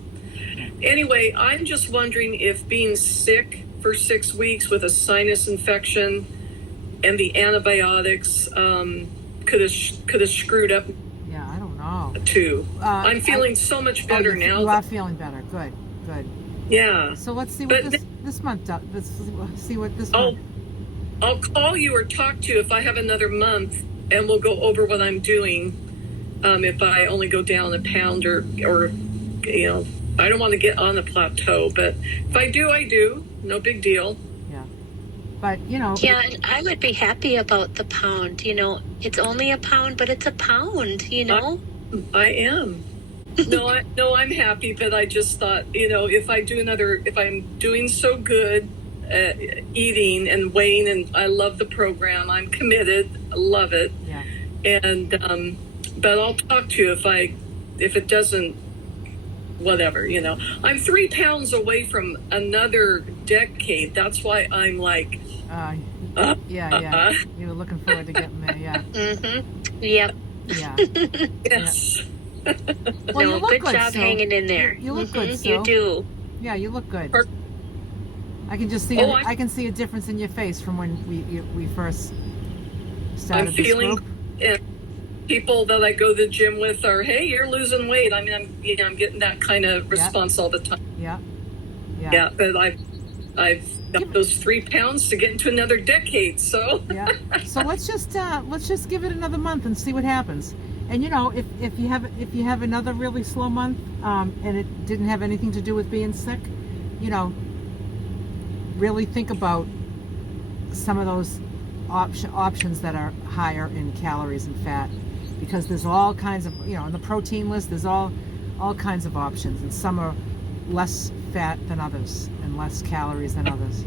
Anyway, I'm just wondering if being sick for 6 weeks with a sinus infection and the antibiotics could have screwed up. Yeah, I don't know. Too. I'm feeling so much better now. You are feeling better. Good. Yeah. So let's see what this month does. Let's see what this month. I'll call you or talk to you if I have another month, and we'll go over what I'm doing. If I only go down a pound or I don't want to get on the plateau, but if I do, I do. No big deal. Yeah. But, Yeah, and I would be happy about the pound. It's only a pound, but it's a pound, I am. No, I'm happy, but I just thought, if I'm doing so good at eating and weighing, and I love the program, I'm committed, I love it. Yeah. And, but I'll talk to you if it doesn't, whatever, I'm 3 pounds away from another decade. That's why I'm like, yeah. You were looking forward to getting there, yeah. Mm-hmm. Yep. Yeah. yes. Well, you look good good, job Sue. hanging in there. You look good, Sue. You do. Yeah, you look good. I can just see. I can see a difference in your face from when we first started. I'm feeling. This group. People that I go to the gym with are, hey, you're losing weight. I mean, I'm getting that kind of response all the time. Yeah. Yeah, but I've got those 3 pounds to get into another decade. So. Yeah. So let's just give it another month and see what happens. And if you have another really slow month, and it didn't have anything to do with being sick, really think about some of those options that are higher in calories and fat, because there's all kinds of, on the protein list, there's all kinds of options, and some are less fat than others and less calories than others,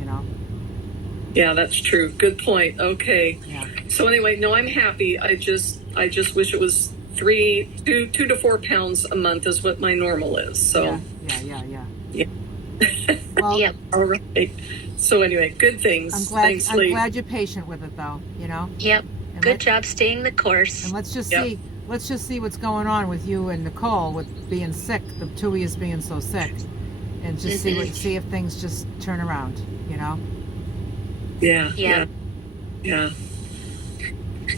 Yeah, that's true. Good point. Okay. Yeah. So anyway, no, I'm happy. I just wish it was 2 to 4 pounds a month is what my normal is. So. Yeah. Well, yep. All right. So anyway, good things. I'm glad. Thanks, Lee. I'm glad you're patient with it, though. Yep. And Good job staying the course. And let's just see. Let's just see what's going on with you and Nicole with being sick. The two of you being so sick, and just see if things just turn around. Yeah.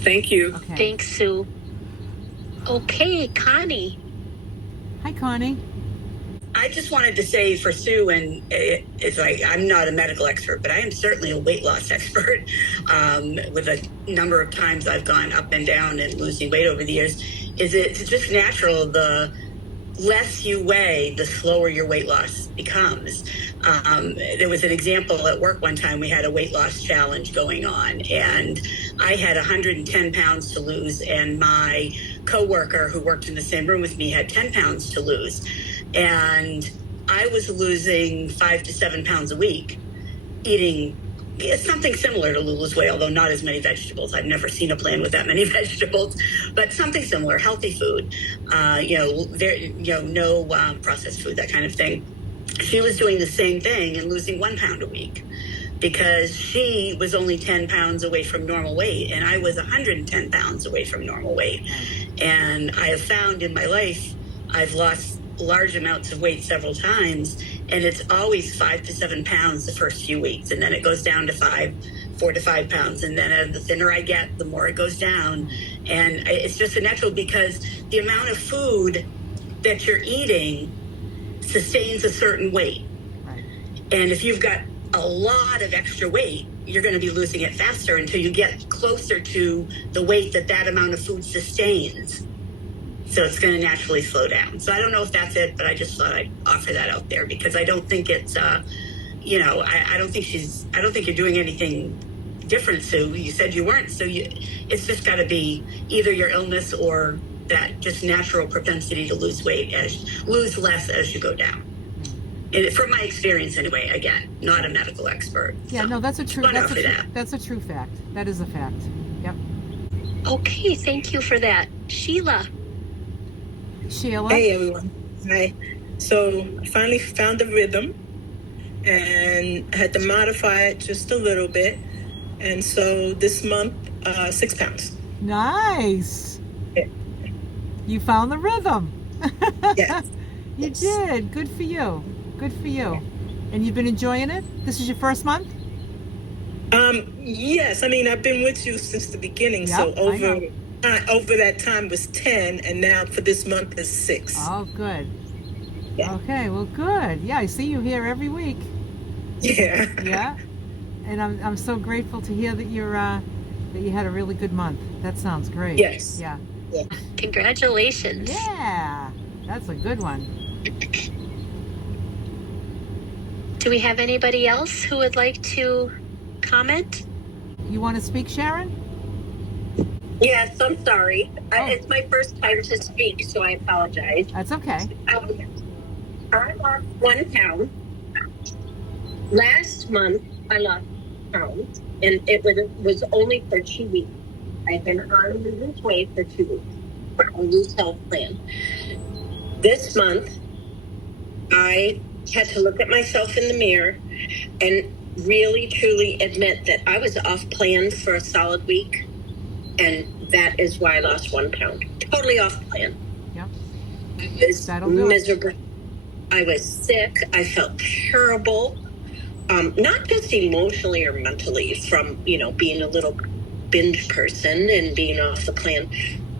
Thank you. Okay. Thanks, Sue. Okay, Connie. Hi, Connie. I just wanted to say for Sue, and it's like I'm not a medical expert, but I am certainly a weight loss expert. With a number of times I've gone up and down and losing weight over the years, it's just natural. The less you weigh, the slower your weight loss becomes. There was an example at work one time. We had a weight loss challenge going on, and I had 110 pounds to lose, and my coworker who worked in the same room with me had 10 pounds to lose. And I was losing 5 to 7 pounds a week, eating something similar to LULU'S way, although not as many vegetables. I've never seen a plan with that many vegetables, but something similar, healthy food, no processed food, that kind of thing. She was doing the same thing and losing 1 pound a week because she was only 10 pounds away from normal weight, and I was 110 pounds away from normal weight. And I have found in my life, I've lost large amounts of weight several times, and it's always 5 to 7 pounds the first few weeks, and then it goes down to 5 4 to 5 pounds. And then the thinner I get, the more it goes down. And it's just a natural, because the amount of food that you're eating sustains a certain weight. Right. And if you've got a lot of extra weight, you're going to be losing it faster until you get closer to the weight that amount of food sustains. So it's going to naturally slow down. So I don't know if that's it, but I just thought I'd offer that out there, because I don't think it's, I don't think you're doing anything different, Sue. You said you weren't. So it's just got to be either your illness or that just natural propensity to lose less as you go down. And from my experience anyway, again, not a medical expert. Yeah, so. no, that's a true That. That's a true fact. That is a fact. Yep. Okay, thank you for that. Sheila. Hey everyone. Hi. So I finally found the rhythm and I had to modify it just a little bit. And so this month, 6 pounds. Nice. Yeah. You found the rhythm. Yes. You did. Good for you. Good for you. And you've been enjoying it? This is your first month? Yes. I mean, I've been with you since the beginning. Yep, So over that time was 10, and now for this month is 6. Oh, good. Yeah. Okay, well, good. Yeah, I see you here every week. Yeah. Yeah. And I'm so grateful to hear that that you had a really good month. That sounds great. Yes. Yeah. Yeah. Congratulations. Yeah. That's a good one. Do we have anybody else who would like to comment? You want to speak, Sharon? Yes, I'm sorry. Oh. It's my first time to speak, so I apologize. That's okay. I lost 1 pound. Last month, I lost a pound, and it was only for 2 weeks. I've been on LULU'S way for 2 weeks for a loose health plan. This month, I had to look at myself in the mirror and really, truly admit that I was off plan for a solid week. And that is why I lost 1 pound. Totally off plan. Yep. I was miserable. I was sick. I felt terrible. Not just emotionally or mentally from, being a little binge person and being off the plan.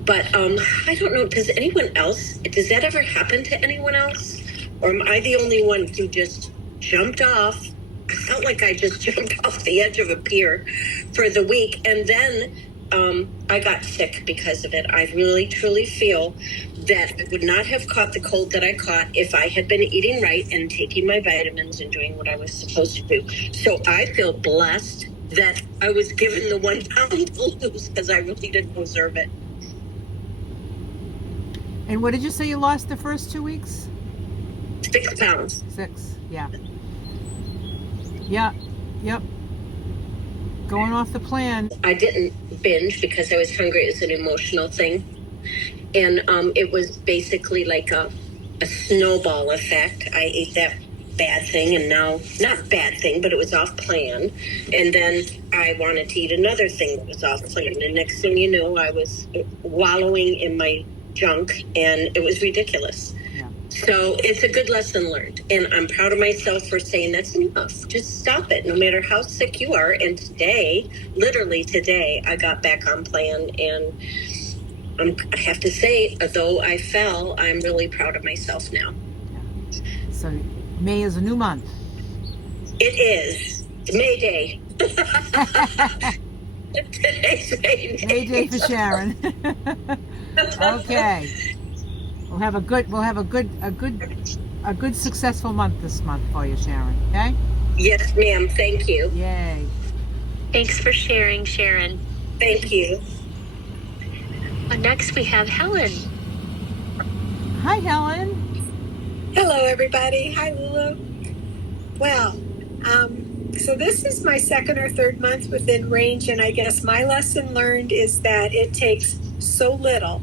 But I don't know, does that ever happen to anyone else? Or am I the only one who just jumped off? I felt like I just jumped off the edge of a pier for the week. And then I got sick because of it. I really, truly feel that I would not have caught the cold that I caught if I had been eating right and taking my vitamins and doing what I was supposed to do. So I feel blessed that I was given the 1 pound to lose, because I really didn't deserve it. And what did you say you lost the first 2 weeks? 6 pounds. 6, yeah. Yeah, yep. Going off the plan. I didn't binge because I was hungry. It's an emotional thing. And it was basically like a snowball effect. I ate that bad thing, and now, not bad thing, but it was off plan. And then I wanted to eat another thing that was off plan. And next thing you know, I was wallowing in my junk, and it was ridiculous. Yeah. So it's a good lesson learned. And I'm proud of myself for saying that's enough. Just stop it, no matter how sick you are. And today, literally today, I got back on plan. And I have to say, though I fell, I'm really proud of myself now. Yeah. So May is a new month. It is. May Day. Today's May Day. May Day for Sharon. Okay. We'll have a good successful month this month for you, Sharon. Okay? Yes, ma'am. Thank you. Yay. Thanks for sharing, Sharon. Thank you. Next we have Helen. Hi, Helen. Hello, everybody. Hi, Lulu. Well, so this is my 2nd or 3rd month within range, and I guess my lesson learned is that it takes so little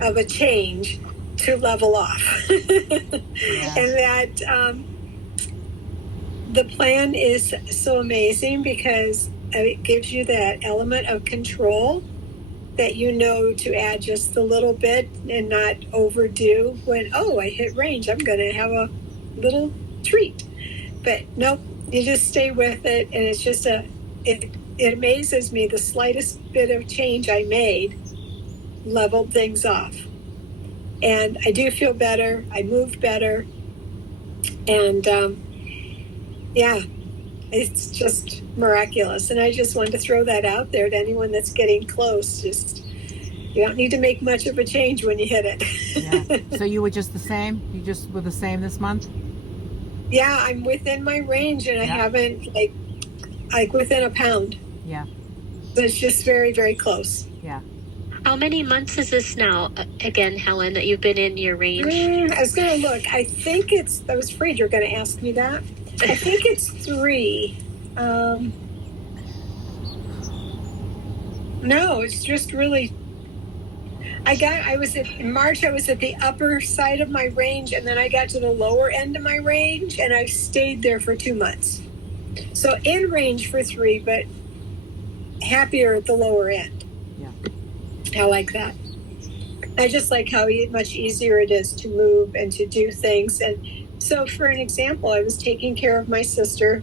of a change to level off. Yeah. And that the plan is so amazing because it gives you that element of control that to add just a little bit and not overdo when, I hit range, I'm going to have a little treat. But nope, you just stay with it, and it's just a it amazes me the slightest bit of change I made leveled things off. And I do feel better. I moved better. And yeah, it's just miraculous. And I just wanted to throw that out there to anyone that's getting close. Just, you don't need to make much of a change when you hit it. Yeah. So you were just the same? You just were the same this month? Yeah, I'm within my range, and I haven't, like within a pound. Yeah. But it's just very, very close. Yeah. How many months is this now, again, Helen, that you've been in your range? I was going to look. I think I was afraid you were going to ask me that. I think it's 3. No, it's just really, in March, I was at the upper side of my range, and then I got to the lower end of my range, and I stayed there for 2 months. So in range for 3, but happier at the lower end. Yeah. I like that. I just like how much easier it is to move and to do things. And so, for an example, I was taking care of my sister.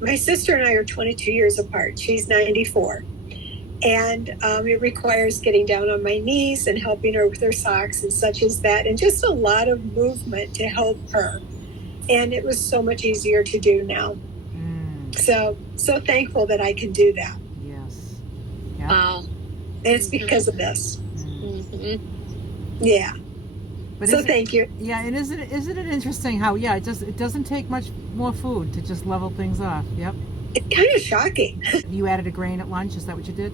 My sister and I are 22 years apart. She's 94. And it requires getting down on my knees and helping her with her socks and such as that, and just a lot of movement to help her. And it was so much easier to do now. So thankful that I can do that. Yes. Yeah. Wow. And it's because of this. Mm-hmm. Yeah. But so thank you. Yeah, and isn't it interesting how it doesn't take much more food to just level things off. Yep. It's kind of shocking. You added a grain at lunch, is that what you did?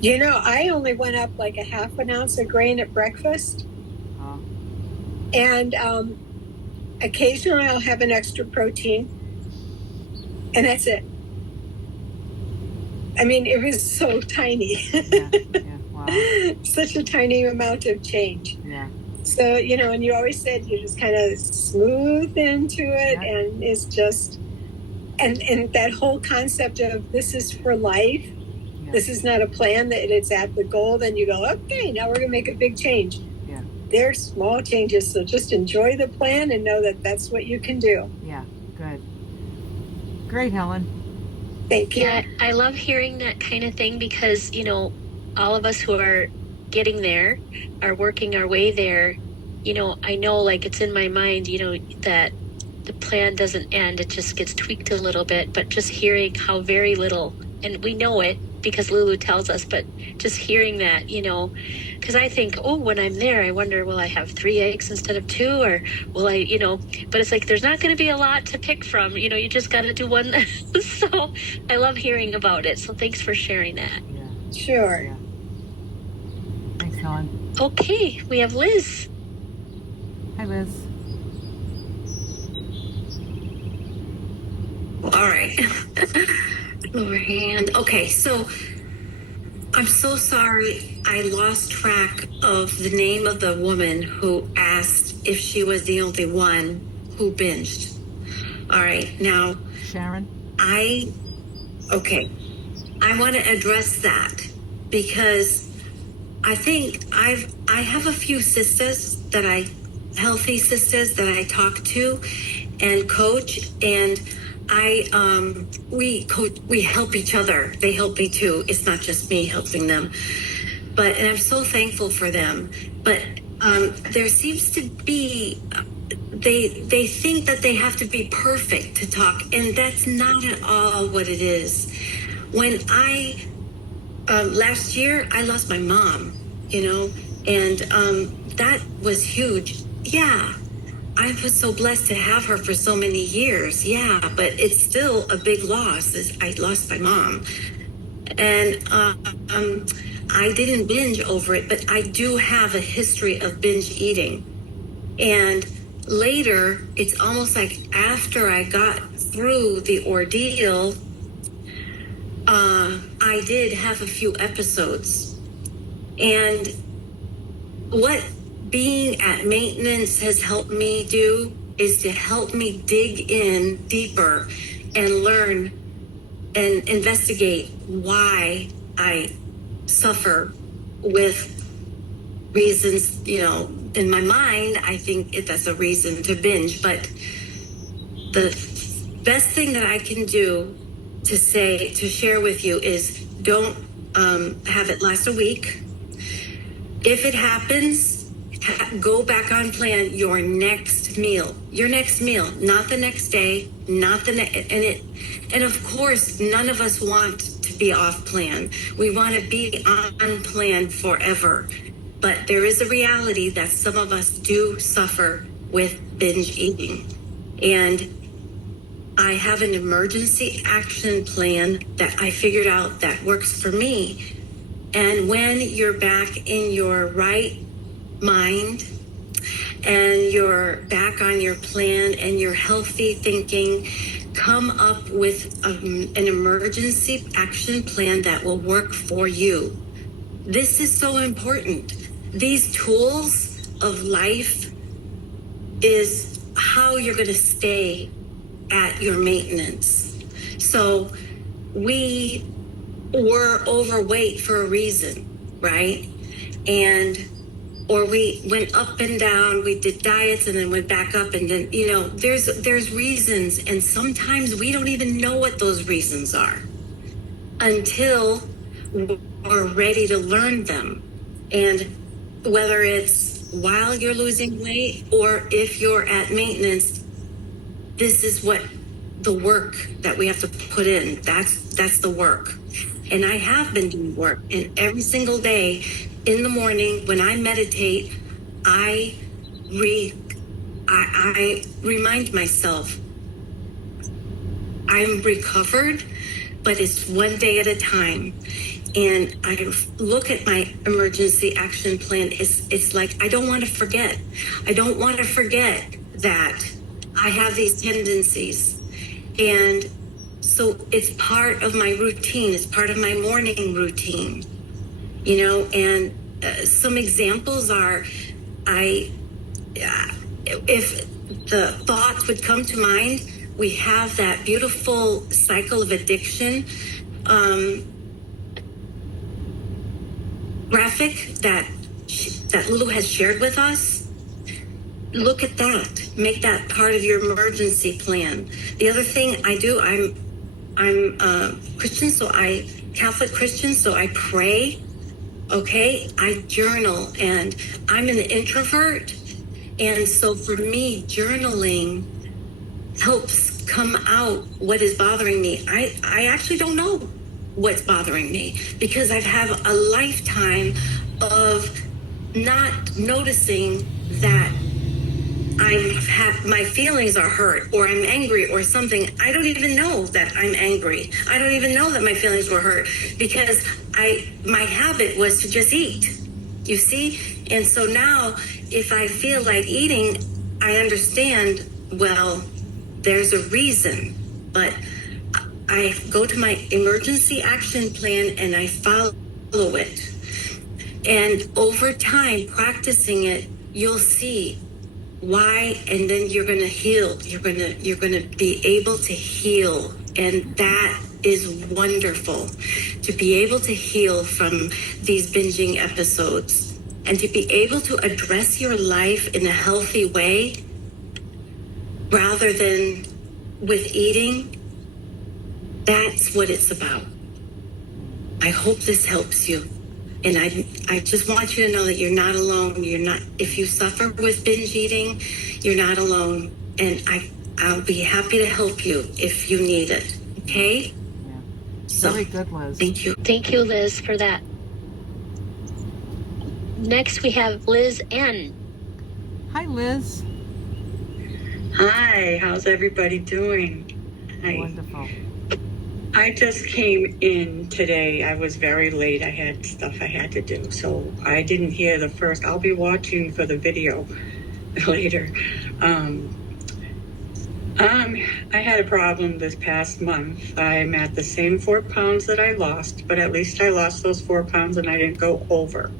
You know, I only went up like a half an ounce of grain at breakfast. Oh. And occasionally I'll have an extra protein. And that's it. I mean, it was so tiny. Yeah. Wow. Such a tiny amount of change. Yeah. So, you know, and you always said you just kind of smooth into it, and it's just, and that whole concept of this is for life. Yeah. This is not a plan that it's at the goal. Then you go, okay, now we're going to make a big change. Yeah. They're small changes. So just enjoy the plan and know that that's what you can do. Yeah. Good. Great, Helen. Thank you. Yeah, I love hearing that kind of thing because, you know, all of us who are getting there are working our way there. You know, I know, like, it's in my mind, you know, that the plan doesn't end. It just gets tweaked a little bit. But just hearing how very little, and we know it because Lulu tells us, but just hearing that, you know, because I think, oh, when I'm there, I wonder, will I have 3 eggs instead of 2? Or will I, you know, but it's like, there's not going to be a lot to pick from. You know, you just got to do one. So I love hearing about it. So thanks for sharing that. Yeah. Sure. Yeah. Thanks, Helen. Okay, we have Liz. Hi, Liz. All right. Lower hand. Okay, so I'm so sorry I lost track of the name of the woman who asked if she was the only one who binged. All right, now Sharon. I want to address that because I think I have a few sisters healthy sisters that I talk to and coach, and we help each other. They help me too. It's not just me helping them, and I'm so thankful for them. But there seems to be, they think that they have to be perfect to talk, and that's not at all what it is. When last year I lost my mom, you know, and that was huge. Yeah. I was so blessed to have her for so many years. Yeah, but it's still a big loss. I lost my mom. And I didn't binge over it, but I do have a history of binge eating. And later, it's almost like after I got through the ordeal, I did have a few episodes. And what being at maintenance has helped me do is to help me dig in deeper and learn and investigate why I suffer with reasons, you know, in my mind, I think that's a reason to binge. But the best thing that I can do to share with you is don't have it last a week. If it happens, go back on plan your next meal, not the next day, not the next, and of course, none of us want to be off plan. We want to be on plan forever. But there is a reality that some of us do suffer with binge eating. And I have an emergency action plan that I figured out that works for me. And when you're back in your right mind and you're back on your plan and you're healthy thinking, come up with an emergency action plan that will work for you. This is so important. These tools of life is how you're going to stay at your maintenance. So we were overweight for a reason, right? Or we went up and down, we did diets and then went back up, and then, there's reasons, and sometimes we don't even know what those reasons are until we're ready to learn them. And whether it's while you're losing weight or if you're at maintenance, this is what the work that we have to put in. That's the work. And I have been doing work, and every single day in the morning when I meditate, I remind myself I'm recovered, but it's one day at a time. And I look at my emergency action plan. It's like I don't want to forget. I don't want to forget that I have these tendencies. And so it's part of my routine. It's part of my morning routine, and some examples are, if the thoughts would come to mind, we have that beautiful cycle of addiction graphic that Lulu has shared with us. Look at that. Make that part of your emergency plan. The other thing I do, I'm Christian, Catholic Christian, so I pray. Okay, I journal, and I'm an introvert, and so for me, journaling helps come out what is bothering me. I actually don't know what's bothering me because I've had a lifetime of not noticing that my feelings are hurt, or I'm angry or something. I don't even know that I'm angry. I don't even know that my feelings were hurt because my habit was to just eat, you see? And so now if I feel like eating, I understand, well, there's a reason, but I go to my emergency action plan and I follow it. And over time, practicing it, you'll see why, and then you're going to heal. You're going to be able to heal, and that is wonderful, to be able to heal from these binging episodes and to be able to address your life in a healthy way rather than with eating. That's what it's about. I hope this helps you. And I just want you to know that you're not alone. If you suffer with binge eating, you're not alone. And I'll be happy to help you if you need it. Okay? Yeah. Very good, Liz. Thank you. Thank you, Liz, for that. Next, we have Liz N. Hi, Liz. Hi, how's everybody doing? Hi. Wonderful. I just came in today. I was very late. I had stuff I had to do, so I didn't hear the first. I'll be watching for the video later. I had a problem this past month. I'm at the same 4 pounds that I lost, but at least I lost those 4 pounds and I didn't go over.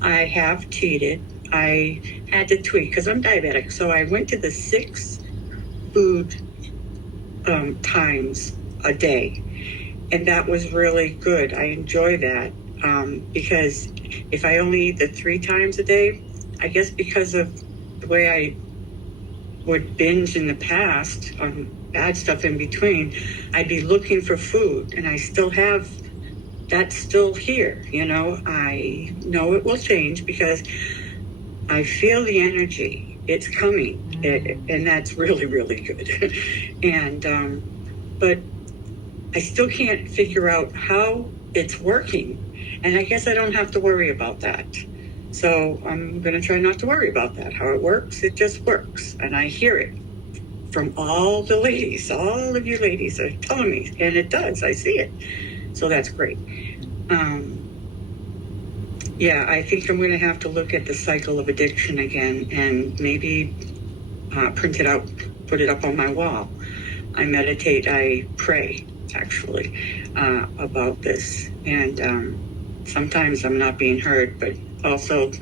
I have cheated. I had to tweak because I'm diabetic, so I went to the 6 food times a day. And that was really good. I enjoy that because if I only eat the 3 times a day, I guess because of the way I would binge in the past on bad stuff in between, I'd be looking for food, and I still have that's still here. I know it will change because I feel the energy. It's coming, and that's really, really good. And but I still can't figure out how it's working, and I guess I don't have to worry about that. So I'm going to try not to worry about that. How it works, it just works, and I hear it from all the ladies. All of you ladies are telling me, and it does. I see it, so that's great. Yeah, I think I'm going to have to look at the cycle of addiction again and maybe print it out, put it up on my wall. I meditate, I pray, actually, about this. And sometimes I'm not being heard, but also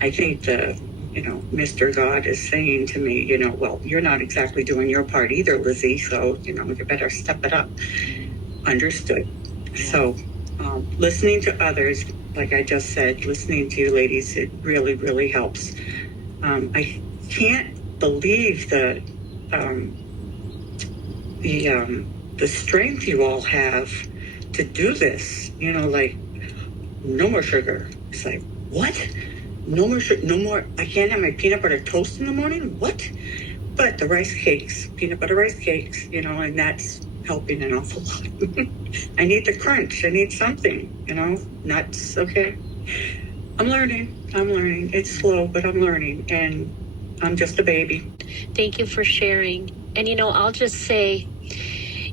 I think Mr. God is saying to me, well, you're not exactly doing your part either, Lizzie, so, you better step it up. Understood. So listening to others, like I just said, listening to you ladies, it really, really helps. I can't believe the strength you all have to do this. Like no more sugar. It's like, what? No more sugar, no more. I can't have my peanut butter toast in the morning. What? But the rice cakes, peanut butter rice cakes, and that's helping an awful lot. I need the crunch. I need something, nuts. Okay. I'm learning. It's slow, but I'm learning, and I'm just a baby. Thank you for sharing. And, I'll just say,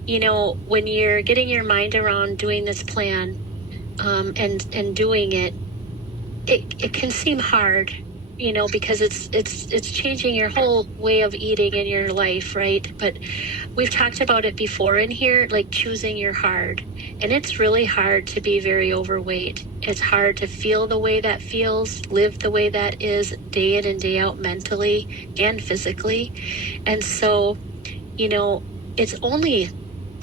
when you're getting your mind around doing this plan and doing it, it can seem hard, because it's changing your whole way of eating in your life, right? But we've talked about it before in here, like choosing your hard. And it's really hard to be very overweight. It's hard to feel the way that feels, live the way that is, day in and day out, mentally and physically. And so, it's only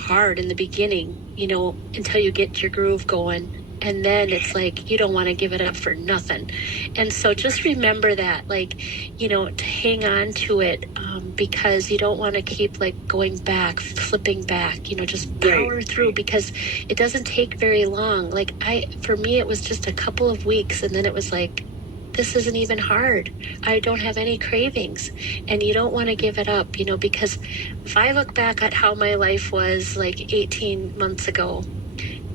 hard in the beginning, until you get your groove going. And then it's like, you don't want to give it up for nothing. And so just remember that, to hang on to it, because you don't want to keep going back, flipping back, just power through, because it doesn't take very long. For me, it was just a couple of weeks, and then it was like, this isn't even hard. I don't have any cravings. And you don't want to give it up, because if I look back at how my life was 18 months ago,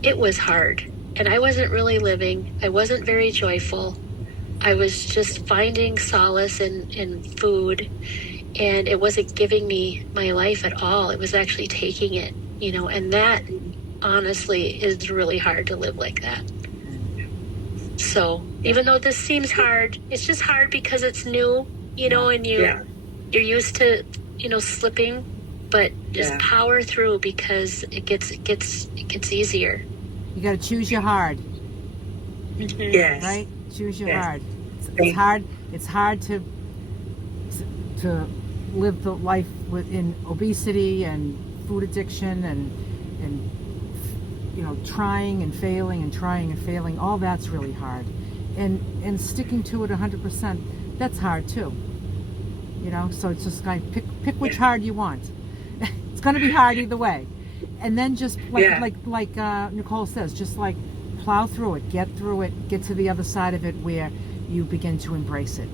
it was hard. And I wasn't really living. I wasn't very joyful. I was just finding solace in food, and it wasn't giving me my life at all. It was actually taking it, and that honestly is really hard to live like that. So even though this seems hard, it's just hard because it's new, and you're used to, slipping, but just power through, because it gets easier. You got to choose your hard. Mm-hmm. Yes. Right? Choose your hard. It's hard. It's hard to live the life in obesity and food addiction and trying and failing. All that's really hard. And sticking to it 100%, that's hard too. So it's just kind of pick which hard you want. It's going to be hard either way. And then just like Nicole says, just plow through it, get through it, get to the other side of it where you begin to embrace it,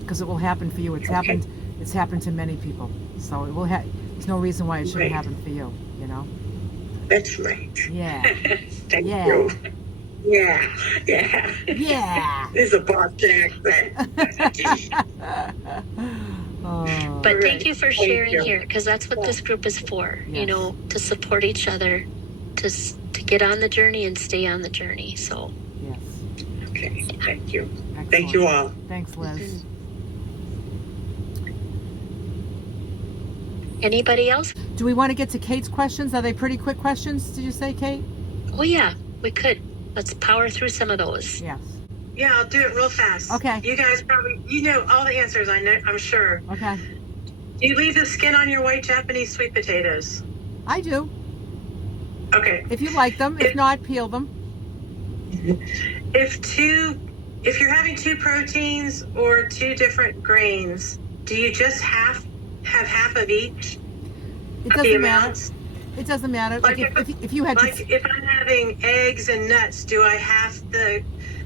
because it will happen for you. It's happened to many people, so it will. There's no reason why it shouldn't happen for you. That's right. Yeah. Thank you. Yeah. It's a boss accent. But thank you for sharing here, because that's what this group is for, to support each other, to get on the journey and stay on the journey. So yes. Okay. Thank you. Excellent. Thank you all. Thanks, Liz. Mm-hmm. Anybody else? Do we want to get to Kate's questions? Are they pretty quick questions, did you say, Kate? Oh yeah, we could. Let's power through some of those. Yes. Yeah, I'll do it real fast. Okay. You guys probably, all the answers, I'm sure. Okay. Do you leave the skin on your white Japanese sweet potatoes? I do. Okay. If you like them. If not, peel them. If you're having two proteins or two different grains, do you just have half of each? It the doesn't matter. amounts? It doesn't matter. Like if you had like if I'm having eggs and nuts, do I half the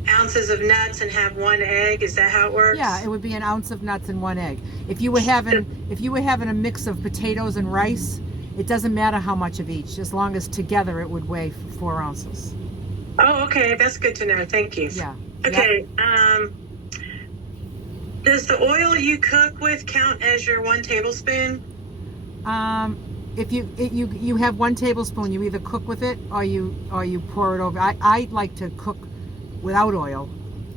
ounces of nuts and have one egg? Is that how it works? Yeah, it would be an ounce of nuts and one egg. If you were having a mix of potatoes and rice, it doesn't matter how much of each, as long as together it would weigh 4 ounces. Oh, okay, that's good to know. Thank you. Yeah. Okay. Does the oil you cook with count as your 1 tablespoon? If you have 1 tablespoon, you either cook with it or you pour it over. I like to cook without oil,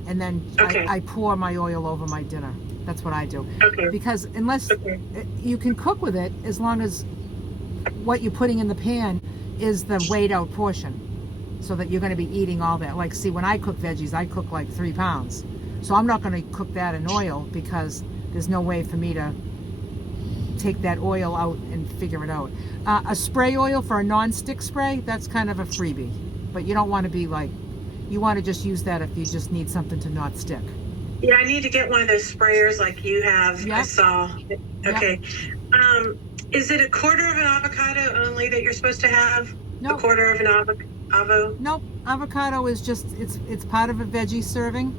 and then I pour my oil over my dinner. That's what I do. Okay. Because unless you can cook with it, as long as what you're putting in the pan is the weighed out portion, so that you're going to be eating all that. Like, see, when I cook veggies, I cook like 3 pounds. So I'm not going to cook that in oil, because there's no way for me to take that oil out and figure it out. A spray oil for a non-stick spray, that's kind of a freebie. But you don't want to be like, you want to just use that if you just need something to not stick. Yeah, I need to get one of those sprayers like you have. Yep. I saw. Okay. Yep. Is it a quarter of an avocado only that you're supposed to have? No. A quarter of an avocado? Nope. Avocado is just, it's part of a veggie serving.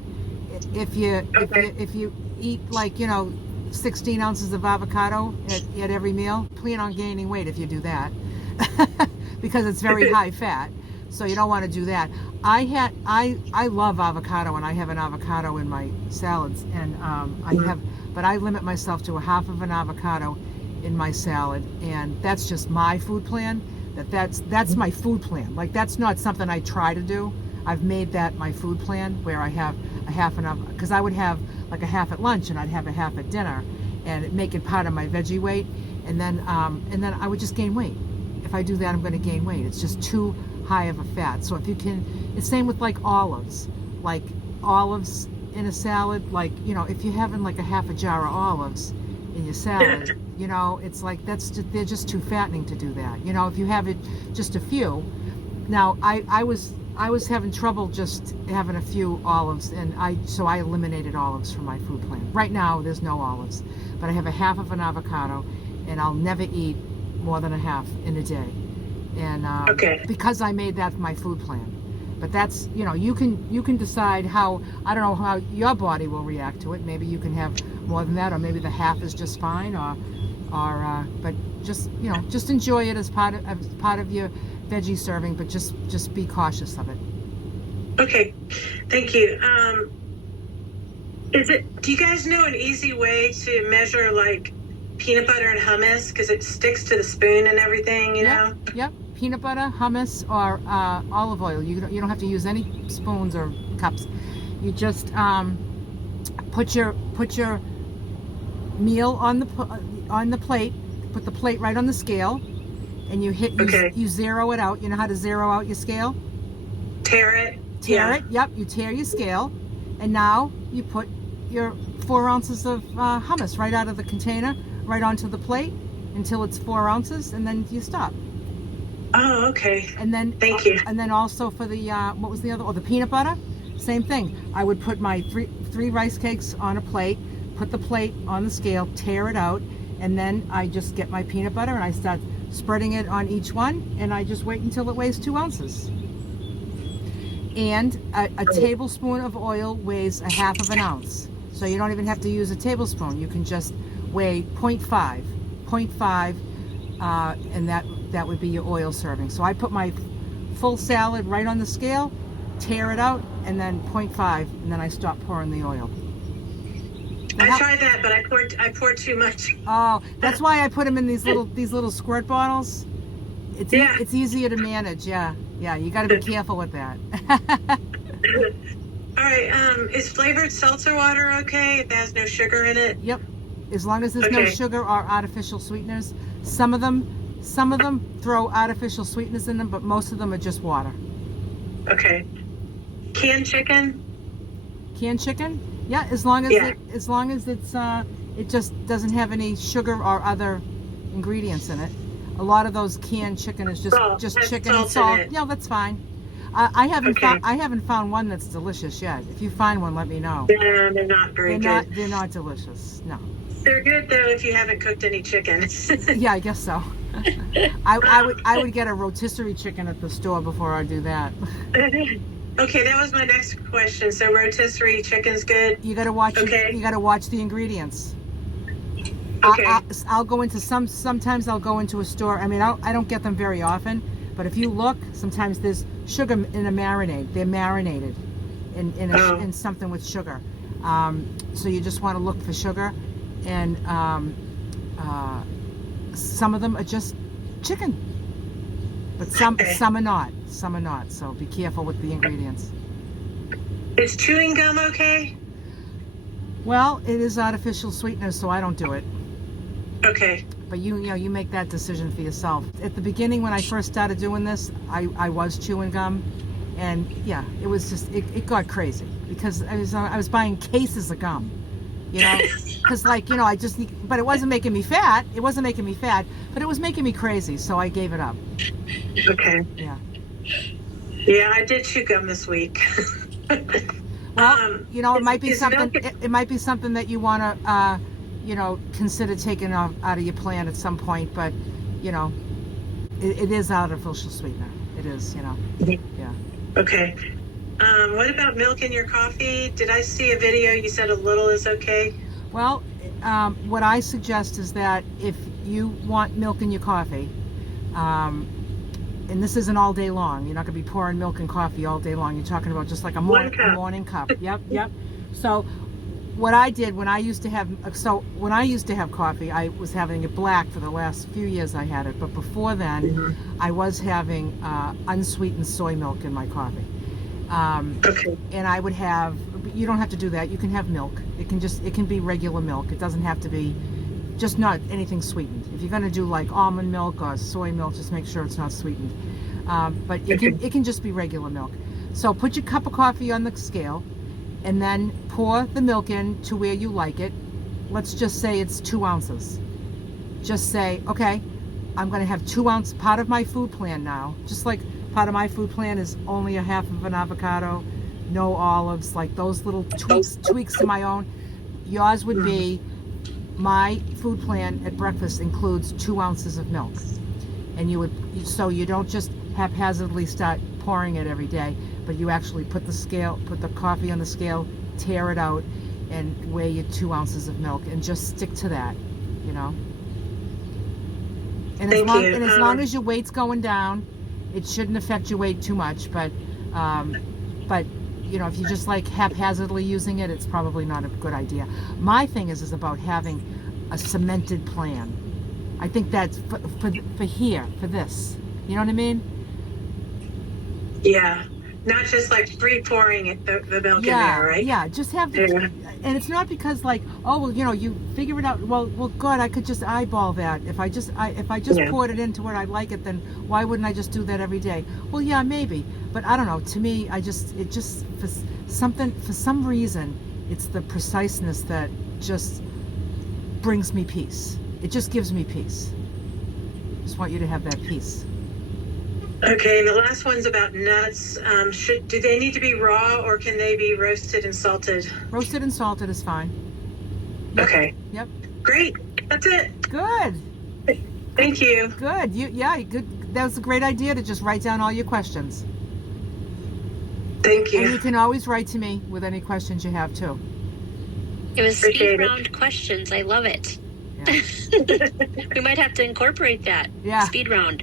If you eat, like, 16 ounces of avocado at every meal, plan on gaining weight if you do that. Because it's very high fat, so you don't want to do that. I love avocado, and I have an avocado in my salads, and but I limit myself to a half of an avocado in my salad, and that's just my food plan. That's my food plan. Like, that's not something I try to do. I've made that my food plan, where I have a half an avocado, because I would have like a half at lunch and I'd have a half at dinner, and make it part of my veggie weight, and then I would just gain weight. If I do that, I'm going to gain weight. It's just too high of a fat. So if you can, it's same with like olives in a salad. Like, if you're having like a half a jar of olives in your salad, it's like they're just too fattening to do that. If you have it just a few. Now I was having trouble just having a few olives, and so I eliminated olives from my food plan. Right now there's no olives, but I have a half of an avocado, and I'll never eat more than a half in a day. And because I made that my food plan. But that's, you can decide how, I don't know how your body will react to it. Maybe you can have more than that, or maybe the half is just fine, but just enjoy it as part of your veggie serving, but just be cautious of it. Okay, thank you. Do you guys know an easy way to measure like peanut butter and hummus, because it sticks to the spoon and everything, know? Yep. Peanut butter, hummus, or olive oil. You don't have to use any spoons or cups. You just put your meal on the plate. Put the plate right on the scale, and you zero it out. You know how to zero out your scale? Tear it. Yep. You tear your scale, and now you put your 4 ounces of hummus right out of the container, right onto the plate until it's 4 ounces, and then you stop. Oh, okay. And then thank you. And then also for the what was the other? Oh, the peanut butter. Same thing. I would put my three rice cakes on a plate, put the plate on the scale, tear it out, and then I just get my peanut butter and I start spreading it on each one, and I just wait until it weighs 2 ounces. And a tablespoon of oil weighs a half of an ounce. So you don't even have to use a tablespoon. You can just weigh 0.5, and that would be your oil serving. So I put my full salad right on the scale, tear it out, and then 0.5, and then I stop pouring the oil. I tried that, but I poured too much. Oh, that's why I put them in these little squirt bottles. It's easier to manage. Yeah, you got to be careful with that. All right. Is flavored seltzer water okay if it has no sugar in it? Yep. As long as there's no sugar or artificial sweeteners. Some of them throw artificial sweeteners in them, but most of them are just water. Okay. Canned chicken? Canned chicken? Yeah, as long as it's it just doesn't have any sugar or other ingredients in it. A lot of those canned chicken is just chicken and salt. Yeah, that's fine. I haven't found one that's delicious yet. If you find one, let me know. Yeah, they're not very good. They're not delicious. No. They're good though if you haven't cooked any chicken. Yeah, I guess so. I would get a rotisserie chicken at the store before I do that. Okay, that was my next question. So rotisserie chicken's good. You gotta watch. Okay. You gotta watch the ingredients. Okay. I'll go into sometimes I'll go into a store. I mean, I don't get them very often, but if you look, sometimes there's sugar in a marinade. They're marinated in something with sugar. So you just want to look for sugar, and some of them are just chicken, but some are not. Some are not. So be careful with the ingredients. Is chewing gum okay? Well, it is artificial sweeteners, so I don't do it. Okay. But you make that decision for yourself. At the beginning, when I first started doing this, I was chewing gum, and yeah, it was just it got crazy because I was buying cases of gum, because but it wasn't making me fat. It wasn't making me fat, but it was making me crazy, so I gave it up. Okay. Yeah. Yeah, I did chew gum this week. Well, it might be something. It might be something that you want to. Consider taking out of your plan at some point, but it is artificial sweetener. It is, yeah. Okay. What about milk in your coffee? Did I see a video? You said a little is okay. Well, what I suggest is that if you want milk in your coffee, and this isn't all day long, you're not going to be pouring milk in coffee all day long. You're talking about just like a morning cup. Yep. So what I did when I used to have coffee, I was having it black for the last few years I had it, but before then, I was having unsweetened soy milk in my coffee. Okay. And I would have, you don't have to do that, you can have milk. It can be regular milk. It doesn't have to be, just not anything sweetened. If you're going to do like almond milk or soy milk, just make sure it's not sweetened. But it can just be regular milk. So put your cup of coffee on the scale, and then pour the milk in to where you like it. Let's just say it's 2 ounces. Just say, okay, I'm going to have 2 ounces, part of my food plan now. Just like part of my food plan is only a half of an avocado, no olives, like those little tweaks to my own. Yours would be, my food plan at breakfast includes 2 ounces of milk. And so you don't just haphazardly start pouring it every day, but you actually put the coffee on the scale, tear it out, and weigh your 2 ounces of milk, and just stick to that, And as long as your weight's going down, it shouldn't affect your weight too much. But if you just like haphazardly using it, it's probably not a good idea. My thing is about having a cemented plan. I think that's for this. You know what I mean? Yeah. Not just like free pouring the milk in there, right? Yeah, just have and it's not because like, oh well, you figure it out. Well, God, I could just eyeball that. If I just poured it into where I like it, then why wouldn't I just do that every day? Well, yeah, maybe, but I don't know. To me, for some reason, it's the preciseness that just brings me peace. It just gives me peace. Just want you to have that peace. Okay, and the last one's about nuts. Do they need to be raw or can they be roasted and salted? Roasted and salted is fine. Yep. Okay. Yep. Great. That's it. Good. Thank you. Good. Good. That was a great idea to just write down all your questions. Thank you. And you can always write to me with any questions you have too. It was speed round questions. I love it. Yeah. We might have to incorporate that. Yeah. Speed round.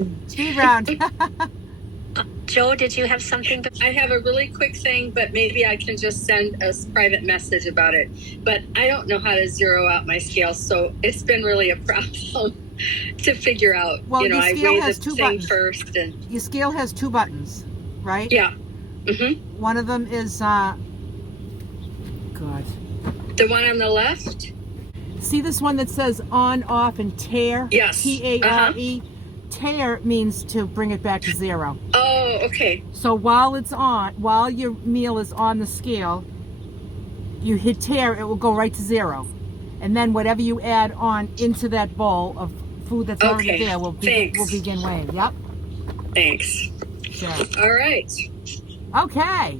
Joe, did you have something? I have a really quick thing, but maybe I can just send a private message about it. But I don't know how to zero out my scale, so it's been really a problem to figure out. Well, your I scale weigh has the two thing buttons. first, and your scale has 2 buttons, right? Yeah. One of them is God. The one on the left? See this one that says on, off, and tare? Yes. T-A-R-E. Tare means to bring it back to 0. Oh, okay. So while your meal is on the scale, you hit tare, it will go right to 0. And then whatever you add on into that bowl of food that's already there will begin weighing. Yep. Thanks. Sure. All right. Okay.